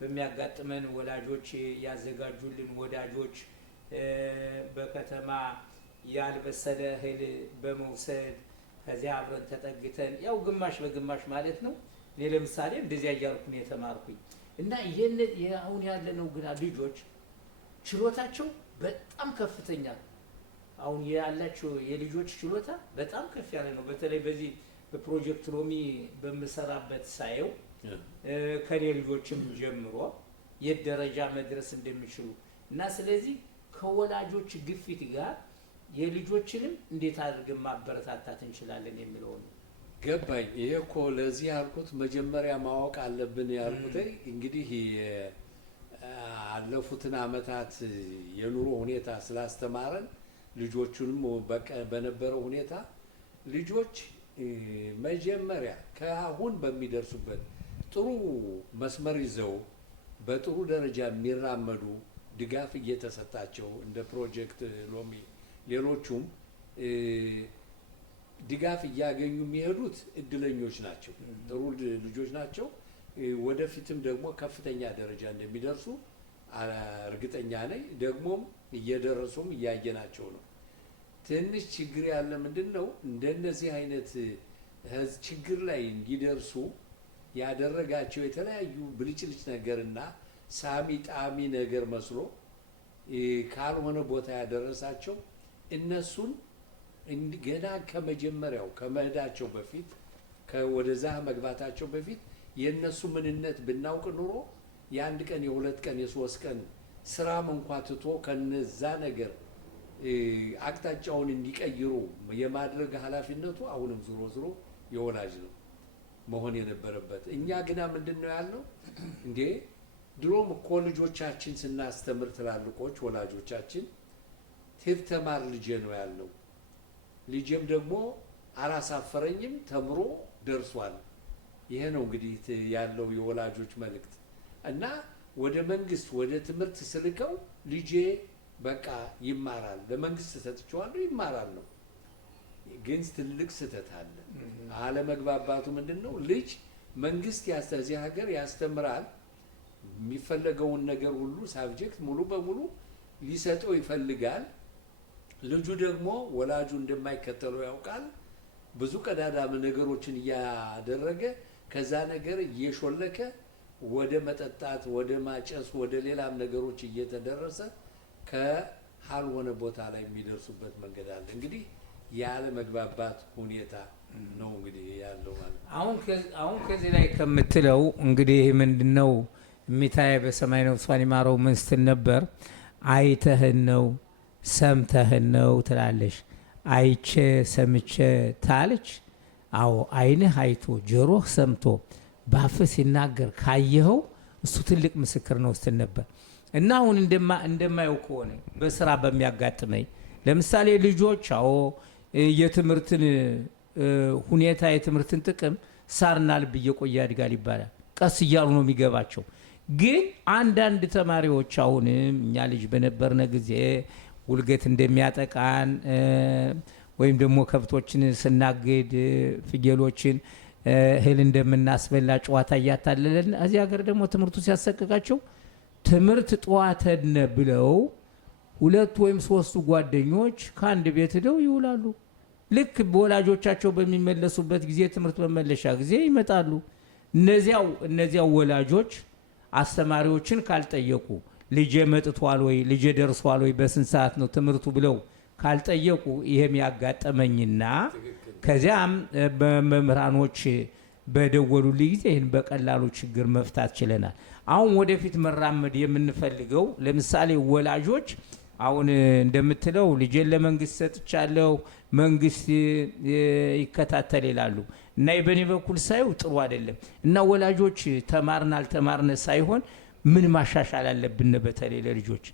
በሚያጋጥመን ወላጆች ያዘጋጁልን ወዳጆች በከተማ ያልበሰለ እህል በመውሰድ ከዚያ አብረን ተጠግተን ያው ግማሽ በግማሽ ማለት ነው። እኔ ለምሳሌ እንደዚያ እያልኩ ነው የተማርኩኝ። እና አሁን ያለነው ግን ልጆች ችሎታቸው በጣም ከፍተኛ ነው። አሁን ያላቸው የልጆች ችሎታ በጣም ከፍ ያለ ነው። በተለይ በዚህ በፕሮጀክት ሎሚ በምሰራበት ሳየው ከኔ ልጆችም ጀምሮ የት ደረጃ መድረስ እንደሚችሉ እና ስለዚህ ከወላጆች ግፊት ጋር የልጆችንም እንዴት አድርገን ማበረታታት እንችላለን የሚለው ነው። ገባኝ። ይሄ እኮ ለዚህ ያልኩት መጀመሪያ ማወቅ አለብን ያልኩት እንግዲህ ያለፉትን አመታት የኑሮ ሁኔታ ስላስተማረን ልጆቹንም በነበረው ሁኔታ ልጆች መጀመሪያ ከአሁን በሚደርሱበት ጥሩ መስመር ይዘው በጥሩ ደረጃ የሚራመዱ ድጋፍ እየተሰጣቸው እንደ ፕሮጀክት ሎሚ ሌሎቹም ድጋፍ እያገኙ የሚሄዱት እድለኞች ናቸው። ጥሩ ልጆች ናቸው። ወደፊትም ደግሞ ከፍተኛ ደረጃ እንደሚደርሱ እርግጠኛ ነኝ። ደግሞም እየደረሱም እያየናቸው ነው። ትንሽ ችግር ያለ ምንድን ነው? እንደነዚህ አይነት ችግር ላይ እንዲደርሱ ያደረጋቸው የተለያዩ ብልጭልጭ ነገርና ሳሚ ጣሚ ነገር መስሎ ካልሆነ ቦታ ያደረሳቸው እነሱን ገና ከመጀመሪያው ከመሄዳቸው በፊት ወደዛ መግባታቸው በፊት የእነሱ ምንነት ብናውቅ ኑሮ የአንድ ቀን የሁለት ቀን የሶስት ቀን ስራም እንኳ ትቶ ከነዛ ነገር አቅጣጫውን እንዲቀይሩ የማድረግ ኃላፊነቱ አሁንም ዞሮ ዞሮ የወላጅ ነው መሆን የነበረበት። እኛ ግና ምንድነው ያለው እንዴ? ድሮም እኮ ልጆቻችን ስናስተምር ትላልቆች ወላጆቻችን ተማር ልጄ ነው ያለው። ልጄም ደግሞ አላሳፈረኝም ተምሮ ደርሷል። ይሄ ነው እንግዲህ ያለው የወላጆች መልእክት። እና ወደ መንግስት ወደ ትምህርት ስልከው ልጄ በቃ ይማራል፣ ለመንግስት ሰጥቼዋለሁ ይማራል ነው። ግን ትልቅ ስህተት አለ። አለመግባባቱ ምንድነው? ልጅ መንግስት እዚህ ሀገር ያስተምራል፣ የሚፈለገውን ነገር ሁሉ ሳብጀክት ሙሉ በሙሉ ሊሰጠው ይፈልጋል። ልጁ ደግሞ ወላጁ እንደማይከተለው ያውቃል። ብዙ ቀዳዳም ነገሮችን እያደረገ ከዛ ነገር እየሾለከ ወደ መጠጣት፣ ወደ ማጨስ፣ ወደ ሌላም ነገሮች እየተደረሰ ካልሆነ ቦታ ላይ የሚደርሱበት መንገድ አለ። እንግዲህ ያለ መግባባት ሁኔታ ነው እንግዲህ ያለው ማለት ነው። አሁን ከዚህ ላይ ከምትለው እንግዲህ ምንድነው የሚታይ በሰማይ ነው እሷን ይማረው ምን ስትል ነበር? አይተህን ነው ሰምተህን ነው ትላለሽ። አይቼ ሰምቼ ታለች። አዎ አይንህ አይቶ ጆሮህ ሰምቶ ባፍህ ሲናገር ካየኸው እሱ ትልቅ ምስክር ነው ስትል ነበር። እና አሁን እንደማየው ከሆነ በስራ በሚያጋጥመኝ ለምሳሌ ልጆች አዎ የትምህርትን ሁኔታ የትምህርትን ጥቅም ሳርና ልብ እየቆየ ያድጋል ይባላል። ቀስ እያሉ ነው የሚገባቸው። ግን አንዳንድ ተማሪዎች አሁንም እኛ ልጅ በነበርነ ጊዜ ውልገት እንደሚያጠቃን ወይም ደግሞ ከብቶችን ስናግድ ፍየሎችን እህል እንደምናስበላ ጨዋታ እያታለለን እዚህ ሀገር ደግሞ ትምህርቱ ሲያሰቅቃቸው ትምህርት ጠዋተነ ብለው 2 ወይም 3 ጓደኞች ከአንድ ቤት ሄደው ይውላሉ። ልክ በወላጆቻቸው በሚመለሱበት ጊዜ ትምህርት መመለሻ ጊዜ ይመጣሉ። እነዚያው ወላጆች አስተማሪዎችን ካልጠየቁ ልጄ መጥቷል ወይ ልጄ ደርሷል ወይ በስንት ሰዓት ነው ትምህርቱ ብለው ካልጠየቁ ይሄም ያጋጠመኝና ከዚያም በመምህራኖች በደወሉልኝ ጊዜ ይህን በቀላሉ ችግር መፍታት ችለናል። አሁን ወደፊት መራመድ የምንፈልገው ለምሳሌ ወላጆች አሁን እንደምትለው ልጄን ለመንግስት ሰጥቻለሁ መንግስት ይከታተል ይላሉ እና በእኔ በኩል ሳይው ጥሩ አይደለም እና ወላጆች ተማርን አልተማርን ሳይሆን ምን ማሻሻል አለብን በተለይ ለልጆች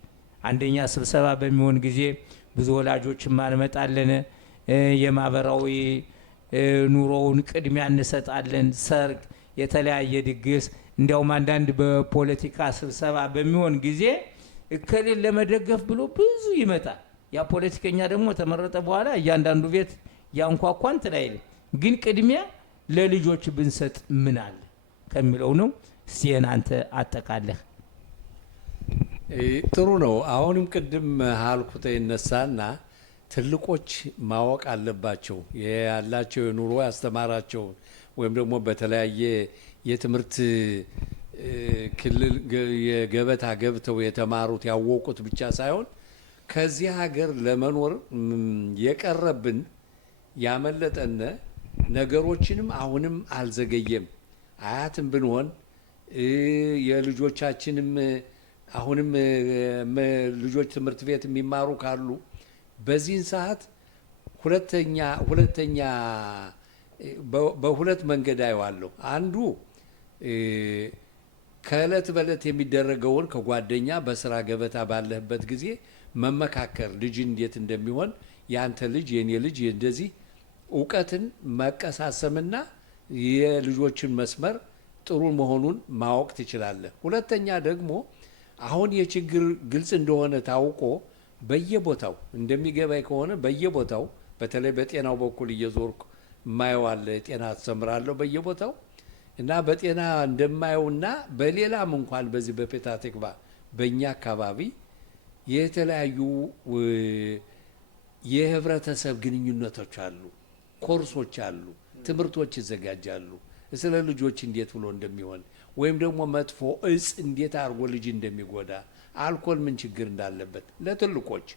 አንደኛ ስብሰባ በሚሆን ጊዜ ብዙ ወላጆች ማንመጣለን የማህበራዊ ኑሮውን ቅድሚያ እንሰጣለን ሰርግ የተለያየ ድግስ እንዲያውም አንዳንድ በፖለቲካ ስብሰባ በሚሆን ጊዜ እከሌን ለመደገፍ ብሎ ብዙ ይመጣል ያ ፖለቲከኛ ደግሞ ተመረጠ በኋላ እያንዳንዱ ቤት ያንኳኳን ትላይል ግን ቅድሚያ ለልጆች ብንሰጥ ምን አለ ከሚለው ነው ሲናንተ አጠቃለህ ጥሩ ነው አሁንም ቅድም ሀልኩተ ይነሳና ትልቆች ማወቅ አለባቸው ያላቸው የኑሮ ያስተማራቸው ወይም ደግሞ በተለያየ የትምህርት ክልል የገበታ ገብተው የተማሩት ያወቁት ብቻ ሳይሆን ከዚህ ሀገር ለመኖር የቀረብን ያመለጠን ነገሮችንም አሁንም አልዘገየም አያትም ብንሆን የልጆቻችንም አሁንም ልጆች ትምህርት ቤት የሚማሩ ካሉ በዚህን ሰዓት ሁለተኛ በሁለት መንገድ አየዋለሁ አንዱ ከእለት በእለት የሚደረገውን ከጓደኛ በስራ ገበታ ባለህበት ጊዜ መመካከር ልጅ እንዴት እንደሚሆን ያንተ ልጅ የኔ ልጅ እንደዚህ እውቀትን መቀሳሰምና የልጆችን መስመር ጥሩ መሆኑን ማወቅ ትችላለህ ሁለተኛ ደግሞ አሁን የችግር ግልጽ እንደሆነ ታውቆ በየቦታው እንደሚገባይ ከሆነ በየቦታው በተለይ በጤናው በኩል እየዞርኩ ማየዋለ ጤና አስተምራለሁ በየቦታው እና በጤና እንደማየውና በሌላም እንኳን በዚህ በፔታቴክባ በእኛ አካባቢ የተለያዩ የህብረተሰብ ግንኙነቶች አሉ ኮርሶች አሉ ትምህርቶች ይዘጋጃሉ ስለ ልጆች እንዴት ብሎ እንደሚሆን ወይም ደግሞ መጥፎ እጽ እንዴት አርጎ ልጅ እንደሚጎዳ አልኮል ምን ችግር እንዳለበት ለትልቆች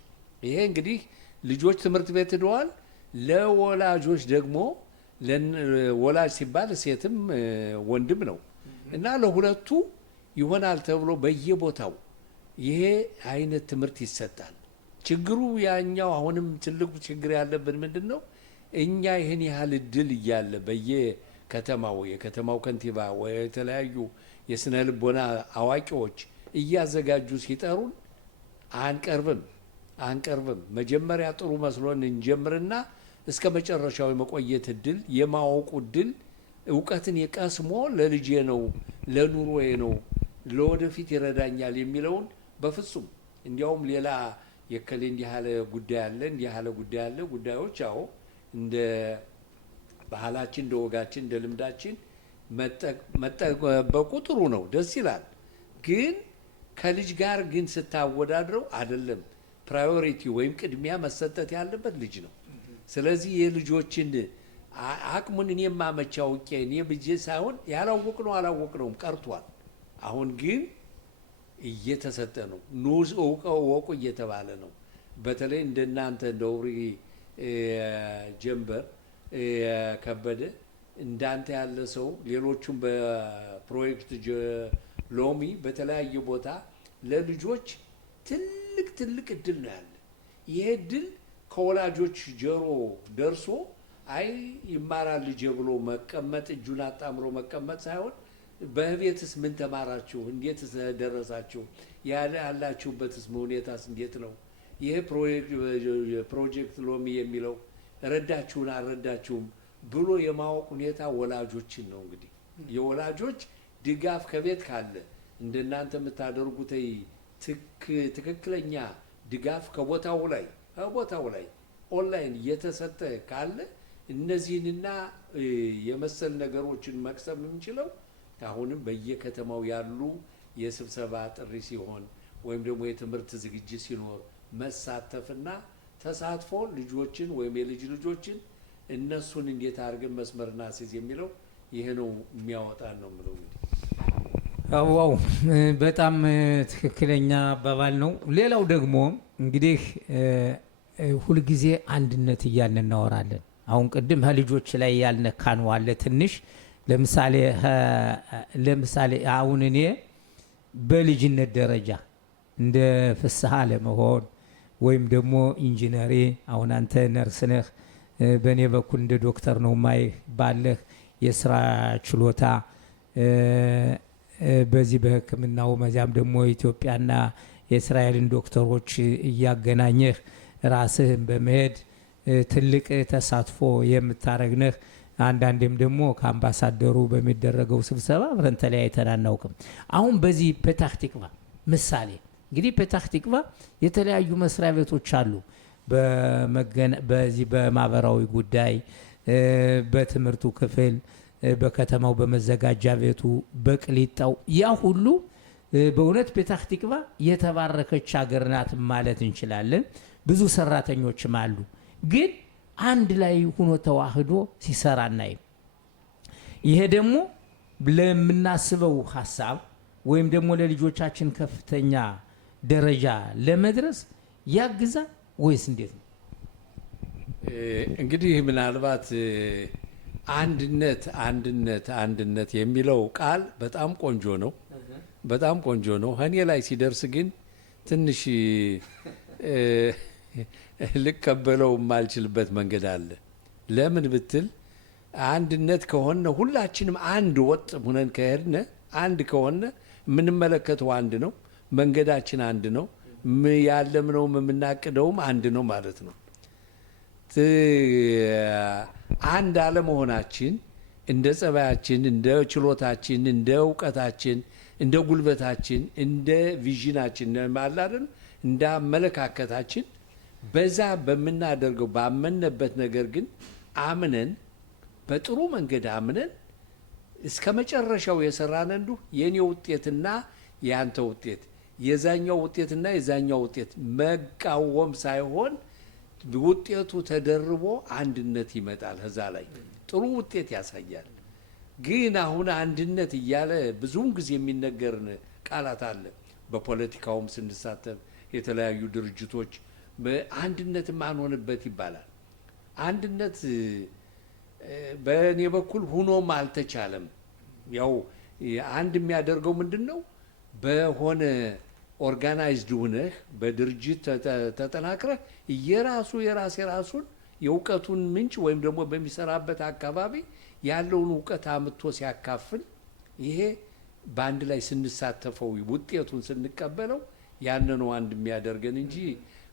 ይሄ እንግዲህ ልጆች ትምህርት ቤት ሄደዋል ለወላጆች ደግሞ ወላጅ ሲባል ሴትም ወንድም ነው እና ለሁለቱ ይሆናል ተብሎ በየቦታው ይሄ አይነት ትምህርት ይሰጣል ችግሩ ያኛው አሁንም ትልቁ ችግር ያለብን ምንድነው እኛ ይሄን ያህል እድል እያለ በየከተማው የከተማው ከንቲባ ወይ የተለያዩ የስነ ልቦና አዋቂዎች እያዘጋጁ ሲጠሩን አንቀርብም መጀመሪያ ጥሩ መስሎን እንጀምርና እስከ መጨረሻው የመቆየት እድል የማወቁ እድል እውቀትን የቀስሞ ለልጄ ነው ለኑሮዬ ነው ለወደፊት ይረዳኛል የሚለውን በፍጹም እንዲያውም ሌላ የከሌ እንዲህ ያለ ጉዳይ አለ ጉዳዮች አዎ እንደ ባህላችን እንደ ወጋችን እንደ ልምዳችን መጠበቁ ጥሩ ነው ደስ ይላል ግን ከልጅ ጋር ግን ስታወዳድረው አይደለም ፕራዮሪቲ ወይም ቅድሚያ መሰጠት ያለበት ልጅ ነው ስለዚህ የልጆችን አቅሙን እኔ ማመቻው እኔ ብጄ ሳይሆን አላወቅነውም ቀርቷል አሁን ግን እየተሰጠ ነው ኑስ ወቁ እየተባለ ነው በተለይ እንደናንተ እንደውሪ ጀምበር ከበደ እንዳንተ ያለ ሰው ሌሎቹም በፕሮጀክት ሎሚ በተለያየ ቦታ ለልጆች ትልቅ እድል ነው ያለ ይሄ እድል ከወላጆች ጆሮ ደርሶ አይ ይማራል ልጅ ብሎ መቀመጥ እጁን አጣምሮ መቀመጥ ሳይሆን በቤትስ ምን ተማራችሁ እንዴት ደረሳችሁ ያላችሁበትስ ሁኔታስ እንዴት ነው ይሄ ፕሮጀክት ሎሚ የሚለው ረዳችሁን አልረዳችሁም ብሎ የማወቅ ሁኔታ ወላጆችን ነው እንግዲህ የወላጆች ድጋፍ ከቤት ካለ እንደናንተ የምታደርጉት ትክክለኛ ድጋፍ ከቦታው ላይ ኦንላይን እየተሰጠ ካለ እነዚህንና የመሰል ነገሮችን መቅሰም የምንችለው አሁንም በየከተማው ያሉ የስብሰባ ጥሪ ሲሆን ወይም ደግሞ የትምህርት ዝግጅት ሲኖር መሳተፍና ተሳትፎ ልጆችን ወይም የልጅ ልጆችን እነሱን እንዴት አድርገን መስመርና ሲዝ የሚለው ይሄ ነው የሚያወጣን ነው የምለው። ዋው በጣም ትክክለኛ አባባል ነው። ሌላው ደግሞ እንግዲህ ሁልጊዜ አንድነት እያልን እናወራለን። አሁን ቅድም ከልጆች ላይ ያልነካነው አለ ትንሽ። ለምሳሌ አሁን እኔ በልጅነት ደረጃ እንደ ፍስሐ ለመሆን ወይም ደግሞ ኢንጂነሪ፣ አሁን አንተ ነርስ ነህ፣ በእኔ በኩል እንደ ዶክተር ነው ማይህ ባለህ የስራ ችሎታ በዚህ በሕክምናው መዚያም ደግሞ ኢትዮጵያና የእስራኤልን ዶክተሮች እያገናኘህ ራስህን በመሄድ ትልቅ ተሳትፎ የምታረግነህ። አንዳንዴም ደግሞ ከአምባሳደሩ በሚደረገው ስብሰባ አብረን ተለያይተን አናውቅም። አሁን በዚህ ፔታህ ቲክቫ ምሳሌ እንግዲህ ፔታህ ቲክቫ የተለያዩ መስሪያ ቤቶች አሉ። በዚህ በማህበራዊ ጉዳይ፣ በትምህርቱ ክፍል፣ በከተማው በመዘጋጃ ቤቱ፣ በቅሊጣው ያ ሁሉ በእውነት ፔታህ ቲክቫ የተባረከች ሀገር ናት ማለት እንችላለን። ብዙ ሰራተኞችም አሉ። ግን አንድ ላይ ሆኖ ተዋህዶ ሲሰራ እናይም። ይሄ ደግሞ ለምናስበው ሀሳብ ወይም ደግሞ ለልጆቻችን ከፍተኛ ደረጃ ለመድረስ ያግዛ ወይስ እንዴት ነው? እንግዲህ ምናልባት አንድነት የሚለው ቃል በጣም ቆንጆ ነው፣ በጣም ቆንጆ ነው። እኔ ላይ ሲደርስ ግን ትንሽ ልቀበለው የማልችልበት መንገድ አለ። ለምን ብትል አንድነት ከሆነ ሁላችንም አንድ ወጥ ሁነን ከሄድነ አንድ ከሆነ የምንመለከተው አንድ ነው፣ መንገዳችን አንድ ነው፣ ያለምነውም የምናቅደውም አንድ ነው ማለት ነው። አንድ አለመሆናችን እንደ ጸባያችን፣ እንደ ችሎታችን፣ እንደ እውቀታችን፣ እንደ ጉልበታችን፣ እንደ ቪዥናችን ማላደን እንደ አመለካከታችን በዛ በምናደርገው ባመነበት ነገር ግን አምነን በጥሩ መንገድ አምነን እስከ መጨረሻው የሰራን እንዱ የኔ ውጤትና ያንተ ውጤት የዛኛው ውጤትና የዛኛው ውጤት መቃወም ሳይሆን ውጤቱ ተደርቦ አንድነት ይመጣል። ከዛ ላይ ጥሩ ውጤት ያሳያል። ግን አሁን አንድነት እያለ ብዙውን ጊዜ የሚነገርን ቃላት አለ። በፖለቲካውም ስንሳተፍ የተለያዩ ድርጅቶች አንድነት ማንሆንበት ይባላል። አንድነት በእኔ በኩል ሁኖም አልተቻለም። ያው አንድ የሚያደርገው ምንድን ነው? በሆነ ኦርጋናይዝድ ሁነህ በድርጅት ተጠናክረህ የራሱን የእውቀቱን ምንጭ ወይም ደግሞ በሚሰራበት አካባቢ ያለውን እውቀት አምጥቶ ሲያካፍል ይሄ በአንድ ላይ ስንሳተፈው ውጤቱን ስንቀበለው ያንኑ አንድ የሚያደርገን እንጂ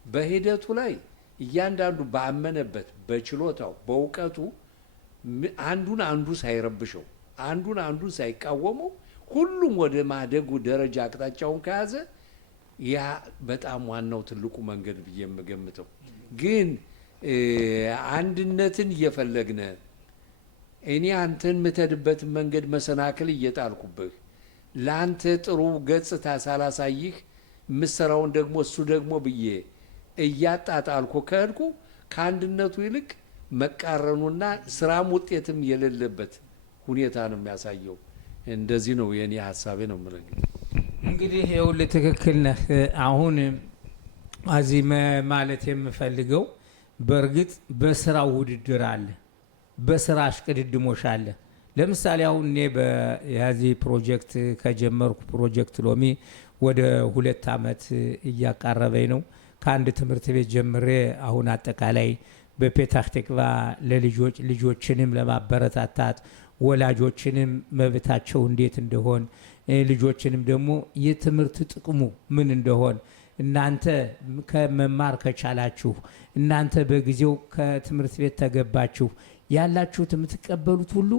በሂደቱ ላይ እያንዳንዱ ባመነበት በችሎታው በእውቀቱ አንዱ ሳይረብሸው አንዱን ሳይቃወመው ሁሉም ወደ ማደጉ ደረጃ አቅጣጫውን ከያዘ ያ በጣም ዋናው ትልቁ መንገድ ብዬ የምገምተው። ግን አንድነትን እየፈለግነ እኔ አንተን የምትሄድበትን መንገድ መሰናክል እየጣልኩብህ ለአንተ ጥሩ ገጽታ ሳላሳይህ የምሰራውን ደግሞ እሱ ደግሞ ብዬ እያጣጣልኩ ከሄድኩ ከአንድነቱ ይልቅ መቃረኑና ስራም ውጤትም የሌለበት ሁኔታ ነው የሚያሳየው። እንደዚህ ነው የኔ ሀሳቤ ነው የምለው። እንግዲህ ይኸውልህ ትክክል ነህ። አሁን እዚህ ማለት የምፈልገው በእርግጥ በስራው ውድድር አለ፣ በስራ አሽቅድድሞሽ አለ። ለምሳሌ አሁን እኔ በዚህ ፕሮጀክት ከጀመርኩ ፕሮጀክት ሎሚ ወደ 2 ዓመት እያቃረበኝ ነው። ከአንድ ትምህርት ቤት ጀምሬ አሁን አጠቃላይ በፔታህ ቲክቫ ልጆችንም ለማበረታታት ወላጆችንም መብታቸው እንዴት እንደሆን ልጆችንም ደግሞ የትምህርት ጥቅሙ ምን እንደሆን እናንተ ከመማር ከቻላችሁ እናንተ በጊዜው ከትምህርት ቤት ተገባችሁ ያላችሁት የምትቀበሉት ሁሉ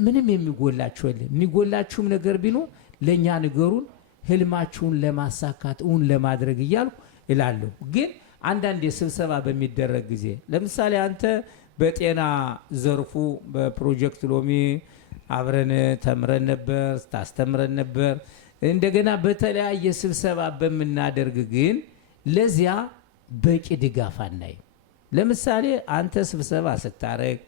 ምንም የሚጎላችሁ የለም። የሚጎላችሁም ነገር ቢኖር ለእኛ ንገሩን፣ ህልማችሁን ለማሳካት እውን ለማድረግ እያልኩ እላለሁ። ግን አንዳንድ የስብሰባ በሚደረግ ጊዜ ለምሳሌ አንተ በጤና ዘርፉ በፕሮጀክት ሎሚ አብረን ተምረን ነበር፣ ታስተምረን ነበር። እንደገና በተለያየ ስብሰባ በምናደርግ ግን ለዚያ በቂ ድጋፍ አናይም። ለምሳሌ አንተ ስብሰባ ስታረግ፣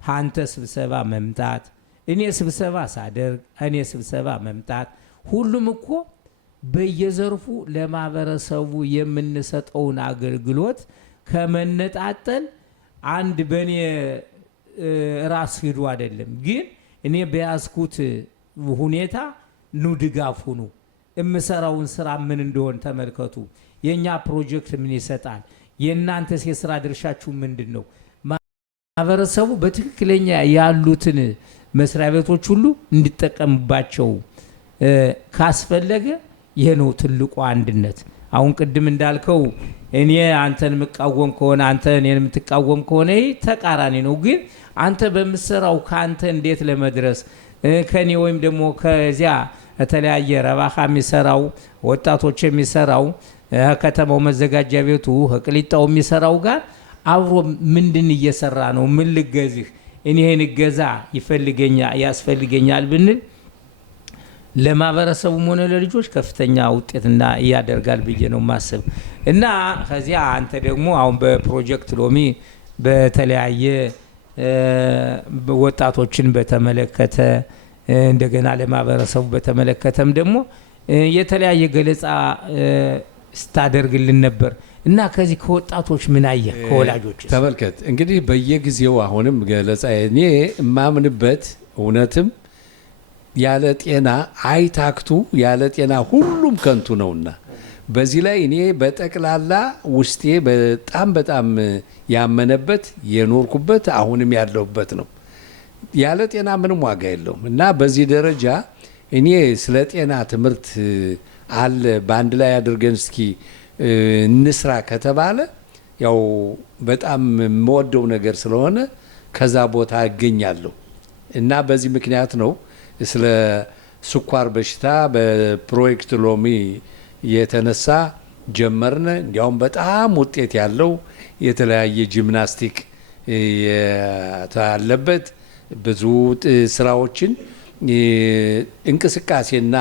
አንተ ስብሰባ መምጣት፣ እኔ ስብሰባ ሳደርግ እኔ ስብሰባ መምጣት፣ ሁሉም እኮ በየዘርፉ ለማህበረሰቡ የምንሰጠውን አገልግሎት ከመነጣጠል አንድ በእኔ ራስ ሂዱ አይደለም። ግን እኔ በያዝኩት ሁኔታ ኑ ድጋፍ ሁኑ፣ የምሰራውን ስራ ምን እንደሆን ተመልከቱ፣ የእኛ ፕሮጀክት ምን ይሰጣል፣ የእናንተስ የስራ ድርሻችሁ ምንድን ነው? ማህበረሰቡ በትክክለኛ ያሉትን መስሪያ ቤቶች ሁሉ እንዲጠቀምባቸው ካስፈለገ ይሄ ነው ትልቁ አንድነት። አሁን ቅድም እንዳልከው እኔ አንተን የምቃወም ከሆነ አንተ እኔን የምትቃወም ከሆነ ይህ ተቃራኒ ነው። ግን አንተ በምሰራው ከአንተ እንዴት ለመድረስ ከኔ ወይም ደግሞ ከዚያ የተለያየ ረባኻ የሚሰራው ወጣቶች የሚሰራው ከተማው መዘጋጃ ቤቱ ቅሊጣው የሚሰራው ጋር አብሮ ምንድን እየሰራ ነው? ምን ልገዝህ እኔ ይሄን እገዛ ያስፈልገኛል ብንል ለማህበረሰቡም ሆነ ለልጆች ከፍተኛ ውጤትና ያደርጋል ብዬ ነው ማስብ። እና ከዚያ አንተ ደግሞ አሁን በፕሮጀክት ሎሚ በተለያየ ወጣቶችን በተመለከተ እንደገና ለማህበረሰቡ በተመለከተም ደግሞ የተለያየ ገለጻ ስታደርግልን ነበር እና ከዚህ ከወጣቶች ምን አየህ? ከወላጆች ተመልከት እንግዲህ በየጊዜው አሁንም ገለጻ እኔ የማምንበት እውነትም ያለ ጤና አይታክቱ ያለ ጤና ሁሉም ከንቱ ነውና በዚህ ላይ እኔ በጠቅላላ ውስጤ በጣም ያመነበት የኖርኩበት አሁንም ያለሁበት ነው። ያለ ጤና ምንም ዋጋ የለውም እና በዚህ ደረጃ እኔ ስለ ጤና ትምህርት አለ በአንድ ላይ አድርገን እስኪ እንስራ ከተባለ ያው በጣም የምወደው ነገር ስለሆነ ከዛ ቦታ እገኛለሁ እና በዚህ ምክንያት ነው ስለ ስኳር በሽታ በፕሮጀክት ሎሚ የተነሳ ጀመርነ። እንዲያውም በጣም ውጤት ያለው የተለያየ ጂምናስቲክ ያለበት ብዙ ስራዎችን እንቅስቃሴና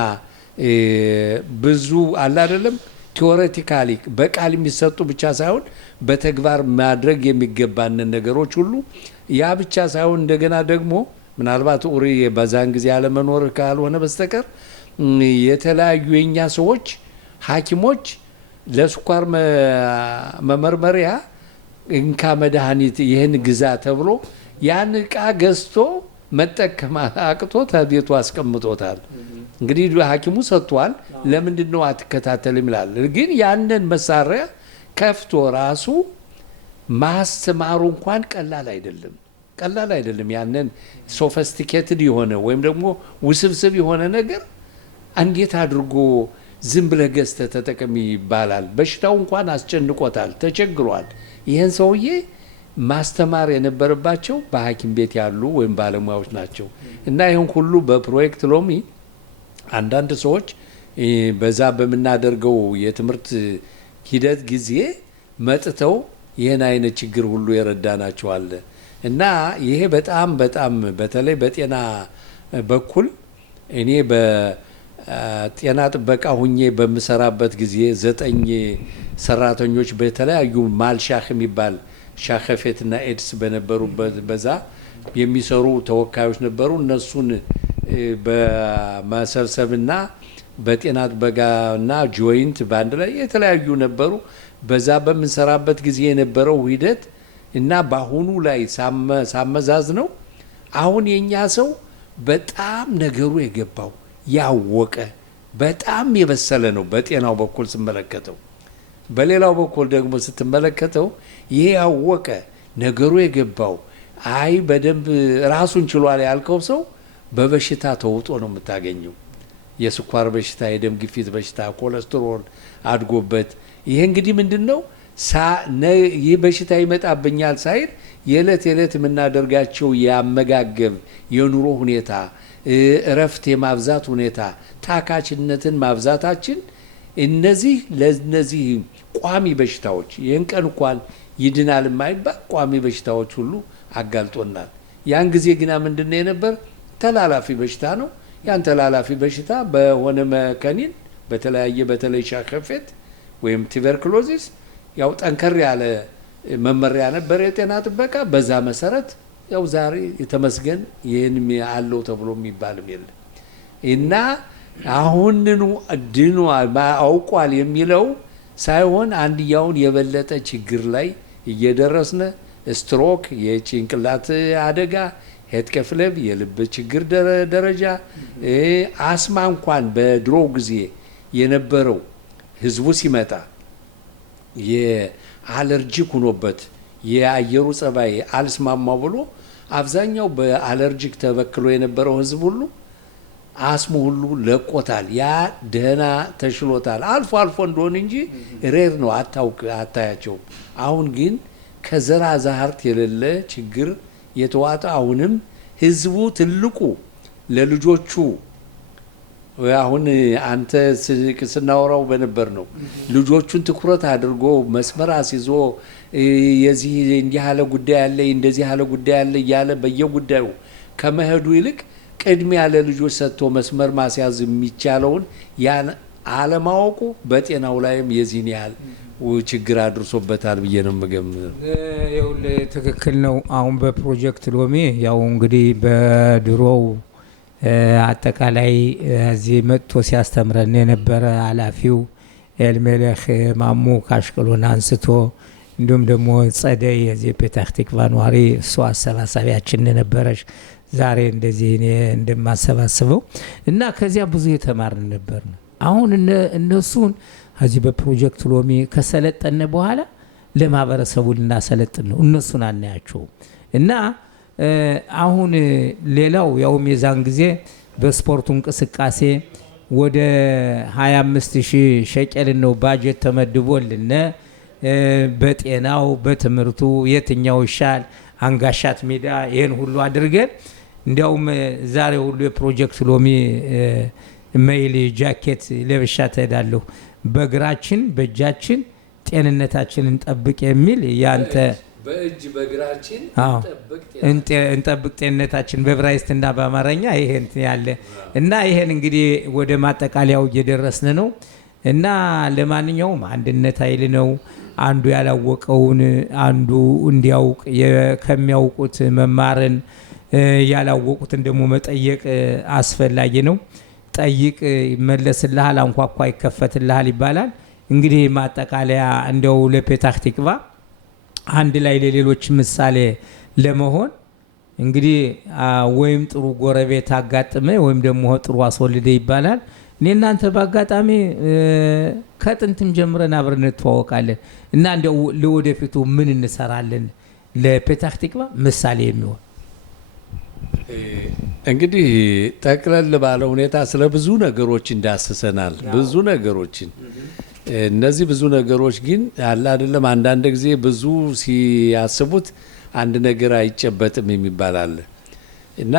ብዙ አለ አይደለም ቲዎሬቲካሊ በቃል የሚሰጡ ብቻ ሳይሆን በተግባር ማድረግ የሚገባንን ነገሮች ሁሉ ያ ብቻ ሳይሆን እንደገና ደግሞ ምናልባት ኡሪ በዛን ጊዜ ያለመኖር ካልሆነ በስተቀር የተለያዩ የኛ ሰዎች ሐኪሞች ለስኳር መመርመሪያ እንካ መድኃኒት ይህን ግዛ ተብሎ ያን ዕቃ ገዝቶ መጠቀም አቅቶት ቤቱ አስቀምጦታል። እንግዲህ ሐኪሙ ሰጥቷል። ለምንድን ነው አትከታተልም ይላል። ግን ያንን መሳሪያ ከፍቶ ራሱ ማስተማሩ እንኳን ቀላል አይደለም። ያንን ሶፊስቲኬትድ የሆነ ወይም ደግሞ ውስብስብ የሆነ ነገር እንዴት አድርጎ ዝም ብለህ ገዝተህ ተጠቀም ይባላል? በሽታው እንኳን አስጨንቆታል፣ ተቸግሯል። ይህን ሰውዬ ማስተማር የነበረባቸው በሐኪም ቤት ያሉ ወይም ባለሙያዎች ናቸው። እና ይህን ሁሉ በፕሮጀክት ሎሚ አንዳንድ ሰዎች በዛ በምናደርገው የትምህርት ሂደት ጊዜ መጥተው ይህን አይነት ችግር ሁሉ የረዳናቸው አለ እና ይሄ በጣም በተለይ በጤና በኩል እኔ በጤና ጥበቃ ሁኜ በምሰራበት ጊዜ 9 ሰራተኞች በተለያዩ ማልሻህ የሚባል ሻኸፌትና ኤድስ በነበሩበት በዛ የሚሰሩ ተወካዮች ነበሩ። እነሱን በመሰብሰብና በጤና ጥበቃና ጆይንት በአንድ ላይ የተለያዩ ነበሩ። በዛ በምንሰራበት ጊዜ የነበረው ሂደት እና በአሁኑ ላይ ሳመዛዝ ነው አሁን የኛ ሰው በጣም ነገሩ የገባው ያወቀ በጣም የበሰለ ነው በጤናው በኩል ስመለከተው። በሌላው በኩል ደግሞ ስትመለከተው ይሄ ያወቀ ነገሩ የገባው አይ በደንብ ራሱን ችሏል ያልከው ሰው በበሽታ ተውጦ ነው የምታገኘው። የስኳር በሽታ፣ የደም ግፊት በሽታ፣ ኮሌስትሮል አድጎበት ይሄ እንግዲህ ምንድነው ይህ በሽታ ይመጣብኛል ሳይል የዕለት የምናደርጋቸው የአመጋገብ የኑሮ ሁኔታ፣ እረፍት የማብዛት ሁኔታ፣ ታካችነትን ማብዛታችን እነዚህ ለነዚህ ቋሚ በሽታዎች ይህን ቀን እንኳን ይድናል የማይባል ቋሚ በሽታዎች ሁሉ አጋልጦናል። ያን ጊዜ ግና ምንድነው የነበር ተላላፊ በሽታ ነው። ያን ተላላፊ በሽታ በሆነ መከኒን በተለያየ በተለይ ሻከፌት ወይም ቱበርኩሎሲስ ያው ጠንከር ያለ መመሪያ ነበር የጤና ጥበቃ። በዛ መሰረት ያው ዛሬ የተመስገን ይህን አለው ተብሎ የሚባልም የለም እና አሁንኑ ድኖ አውቋል የሚለው ሳይሆን አንድያውን የበለጠ ችግር ላይ እየደረስነ ስትሮክ፣ የጭንቅላት አደጋ፣ ሄት ከፍለብ የልብ ችግር ደረጃ፣ አስማ እንኳን በድሮ ጊዜ የነበረው ህዝቡ ሲመጣ የአለርጂክ ሆኖበት የአየሩ ጸባይ አልስማማ ብሎ አብዛኛው በአለርጂክ ተበክሎ የነበረው ህዝብ ሁሉ አስሙ ሁሉ ለቆታል። ያ ደህና ተሽሎታል። አልፎ አልፎ እንደሆነ እንጂ ሬር ነው፣ አታያቸውም። አሁን ግን ከዘራ ዛህርት የሌለ ችግር የተዋጠ አሁንም ህዝቡ ትልቁ ለልጆቹ አሁን አንተ ስናወራው በነበር ነው ልጆቹን ትኩረት አድርጎ መስመር አስይዞ የዚህ እንዲህ ያለ ጉዳይ አለ እንደዚህ ያለ ጉዳይ አለ እያለ በየጉዳዩ ከመሄዱ ይልቅ ቅድሚያ ለልጆች ሰጥቶ መስመር ማስያዝ የሚቻለውን ያን አለማወቁ በጤናው ላይም የዚህን ያህል ችግር አድርሶበታል ብዬ ነው የምገምተው። ይኸውልህ ትክክል ነው። አሁን በፕሮጀክት ሎሚ ያው እንግዲህ በድሮው አጠቃላይ እዚህ መጥቶ ሲያስተምረን የነበረ ኃላፊው ኤልሜሌክ ማሙ ካሽቀሎን አንስቶ እንዲሁም ደግሞ ጸደይ የዚህ ፔታህ ቲክቫ ነዋሪ እሷ አሰባሳቢያችን ነበረች። ዛሬ እንደዚህ እኔ እንደማሰባስበው እና ከዚያ ብዙ የተማርን ነበር። አሁን እነሱን እዚህ በፕሮጀክት ሎሚ ከሰለጠነ በኋላ ለማህበረሰቡ ልናሰለጥን ነው። እነሱን አናያቸው እና አሁን ሌላው ያውም የዛን ጊዜ በስፖርቱ እንቅስቃሴ ወደ 25,000 ሸቀል ነው ባጀት ተመድቦልን በጤናው በትምህርቱ የትኛው ይሻል አንጋሻት ሜዳ ይሄን ሁሉ አድርገን እንዲያውም ዛሬ ሁሉ የፕሮጀክት ሎሚ ሜይል ጃኬት ለብሻ ተዳለሁ በእግራችን በእጃችን ጤንነታችንን እንጠብቅ የሚል ያንተ በእጅ በእግራችን እንጠብቅ ጤንነታችን በዕብራይስጥና በአማርኛ ይሄን ያለ እና ይሄን እንግዲህ ወደ ማጠቃለያው እየደረስን ነው እና ለማንኛውም አንድነት ኃይል ነው። አንዱ ያላወቀውን አንዱ እንዲያውቅ ከሚያውቁት መማርን ያላወቁትን ደግሞ መጠየቅ አስፈላጊ ነው። ጠይቅ ይመለስልሃል፣ አንኳኳ ይከፈትልሃል ይባላል። እንግዲህ ማጠቃለያ እንደው ለፔታህ ቲክቫ አንድ ላይ ለሌሎች ምሳሌ ለመሆን እንግዲህ ወይም ጥሩ ጎረቤት አጋጥመ ወይም ደግሞ ጥሩ አስወልደ ይባላል። እኔ እናንተ በአጋጣሚ ከጥንትም ጀምረን አብረን እንተዋወቃለን እና እንደው ለወደፊቱ ምን እንሰራለን ለፔታህ ቲክቫ ምሳሌ የሚሆን እንግዲህ ጠቅለል ባለ ሁኔታ ስለ ብዙ ነገሮች እንዳስሰናል። ብዙ ነገሮችን እነዚህ ብዙ ነገሮች ግን አለ አይደለም አንዳንድ ጊዜ ብዙ ሲያስቡት አንድ ነገር አይጨበጥም የሚባል አለ እና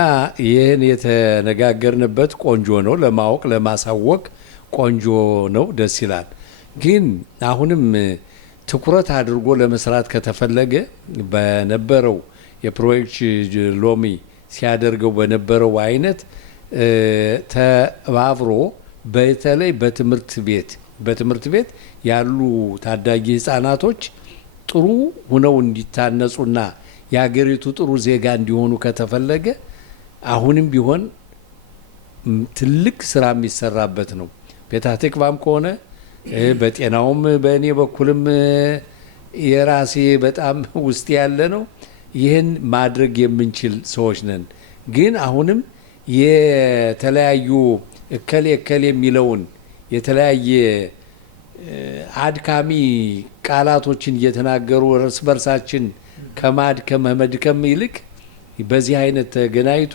ይህን የተነጋገርንበት ቆንጆ ነው። ለማወቅ ለማሳወቅ ቆንጆ ነው፣ ደስ ይላል። ግን አሁንም ትኩረት አድርጎ ለመስራት ከተፈለገ በነበረው የፕሮጀክት ሎሚ ሲያደርገው በነበረው አይነት ተባብሮ በተለይ በትምህርት ቤት ያሉ ታዳጊ ህፃናቶች ጥሩ ሆነው እንዲታነጹና የሀገሪቱ ጥሩ ዜጋ እንዲሆኑ ከተፈለገ አሁንም ቢሆን ትልቅ ስራ የሚሰራበት ነው። ፔታህ ቲክቫም ከሆነ በጤናውም በእኔ በኩልም የራሴ በጣም ውስጥ ያለ ነው። ይህን ማድረግ የምንችል ሰዎች ነን። ግን አሁንም የተለያዩ እከሌ የሚለውን የተለያየ አድካሚ ቃላቶችን እየተናገሩ እርስ በርሳችን ከመድከም ይልቅ በዚህ አይነት ተገናኝቶ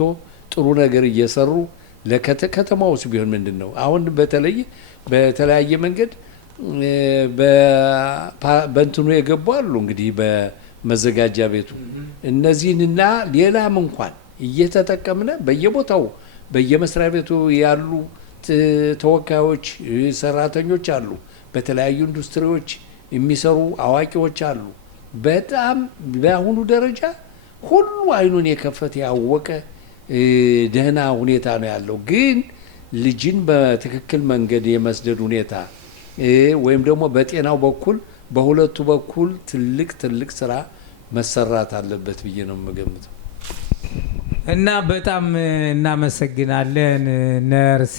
ጥሩ ነገር እየሰሩ ለከተማ ውስጥ ቢሆን ምንድን ነው አሁን በተለይ በተለያየ መንገድ በእንትኑ የገቡ አሉ እንግዲህ በመዘጋጃ ቤቱ እነዚህንና ሌላም እንኳን እየተጠቀምነ በየቦታው በየመስሪያ ቤቱ ያሉ ተወካዮች ሰራተኞች አሉ። በተለያዩ ኢንዱስትሪዎች የሚሰሩ አዋቂዎች አሉ። በጣም በአሁኑ ደረጃ ሁሉ አይኑን የከፈተ ያወቀ ደህና ሁኔታ ነው ያለው። ግን ልጅን በትክክል መንገድ የመስደድ ሁኔታ ወይም ደግሞ በጤናው በኩል በሁለቱ በኩል ትልቅ ስራ መሰራት አለበት ብዬ ነው የምገምተው። እና በጣም እናመሰግናለን ነርስ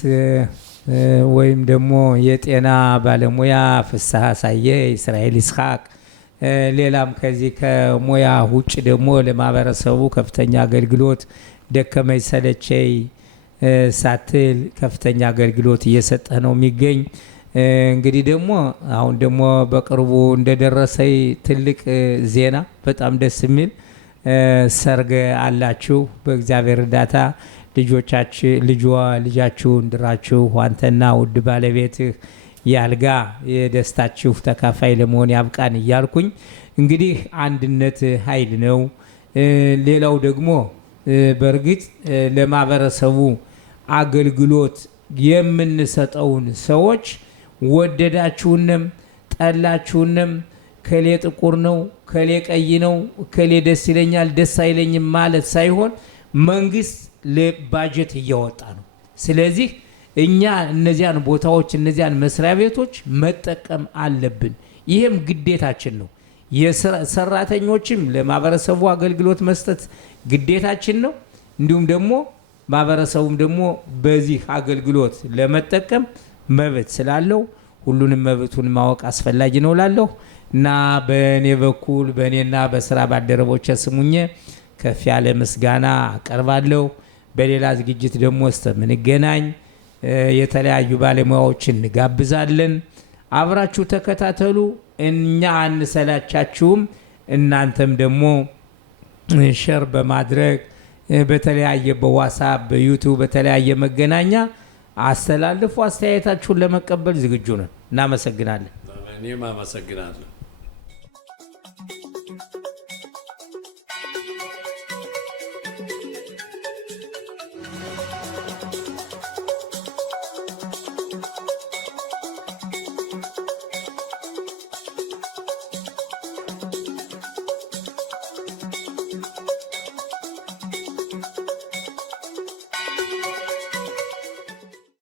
ወይም ደግሞ የጤና ባለሙያ ፍስሐ ሳየ እስራኤል ይስሐቅ፣ ሌላም ከዚህ ከሙያ ውጭ ደግሞ ለማህበረሰቡ ከፍተኛ አገልግሎት ደከመኝ ሰለቸኝ ሳትል ከፍተኛ አገልግሎት እየሰጠ ነው የሚገኝ። እንግዲህ ደግሞ አሁን ደግሞ በቅርቡ እንደደረሰኝ ትልቅ ዜና በጣም ደስ የሚል ሰርግ አላችሁ። በእግዚአብሔር እርዳታ ልጃችሁን ድራችሁ አንተና ውድ ባለቤትህ ያልጋ የደስታችሁ ተካፋይ ለመሆን ያብቃን እያልኩኝ እንግዲህ አንድነት ኃይል ነው። ሌላው ደግሞ በእርግጥ ለማህበረሰቡ አገልግሎት የምንሰጠውን ሰዎች ወደዳችሁንም ጠላችሁንም ከሌ ጥቁር ነው ከሌ ቀይ ነው ከሌ ደስ ይለኛል ደስ አይለኝም ማለት ሳይሆን መንግስት ለባጀት እያወጣ ነው። ስለዚህ እኛ እነዚያን ቦታዎች እነዚያን መስሪያ ቤቶች መጠቀም አለብን። ይህም ግዴታችን ነው። የሰራተኞችም ለማህበረሰቡ አገልግሎት መስጠት ግዴታችን ነው። እንዲሁም ደግሞ ማህበረሰቡም ደግሞ በዚህ አገልግሎት ለመጠቀም መብት ስላለው ሁሉንም መብቱን ማወቅ አስፈላጊ ነው ላለሁ እና በእኔ በኩል በእኔና በስራ ባልደረቦቼ ስሙኜ ከፍ ያለ ምስጋና አቀርባለሁ። በሌላ ዝግጅት ደግሞ እስከምንገናኝ የተለያዩ ባለሙያዎችን እንጋብዛለን። አብራችሁ ተከታተሉ። እኛ አንሰላቻችሁም። እናንተም ደግሞ ሼር በማድረግ በተለያየ በዋትስአፕ በዩቲዩብ በተለያየ መገናኛ አስተላልፉ። አስተያየታችሁን ለመቀበል ዝግጁ ነን። እናመሰግናለን። እኔም አመሰግናለሁ።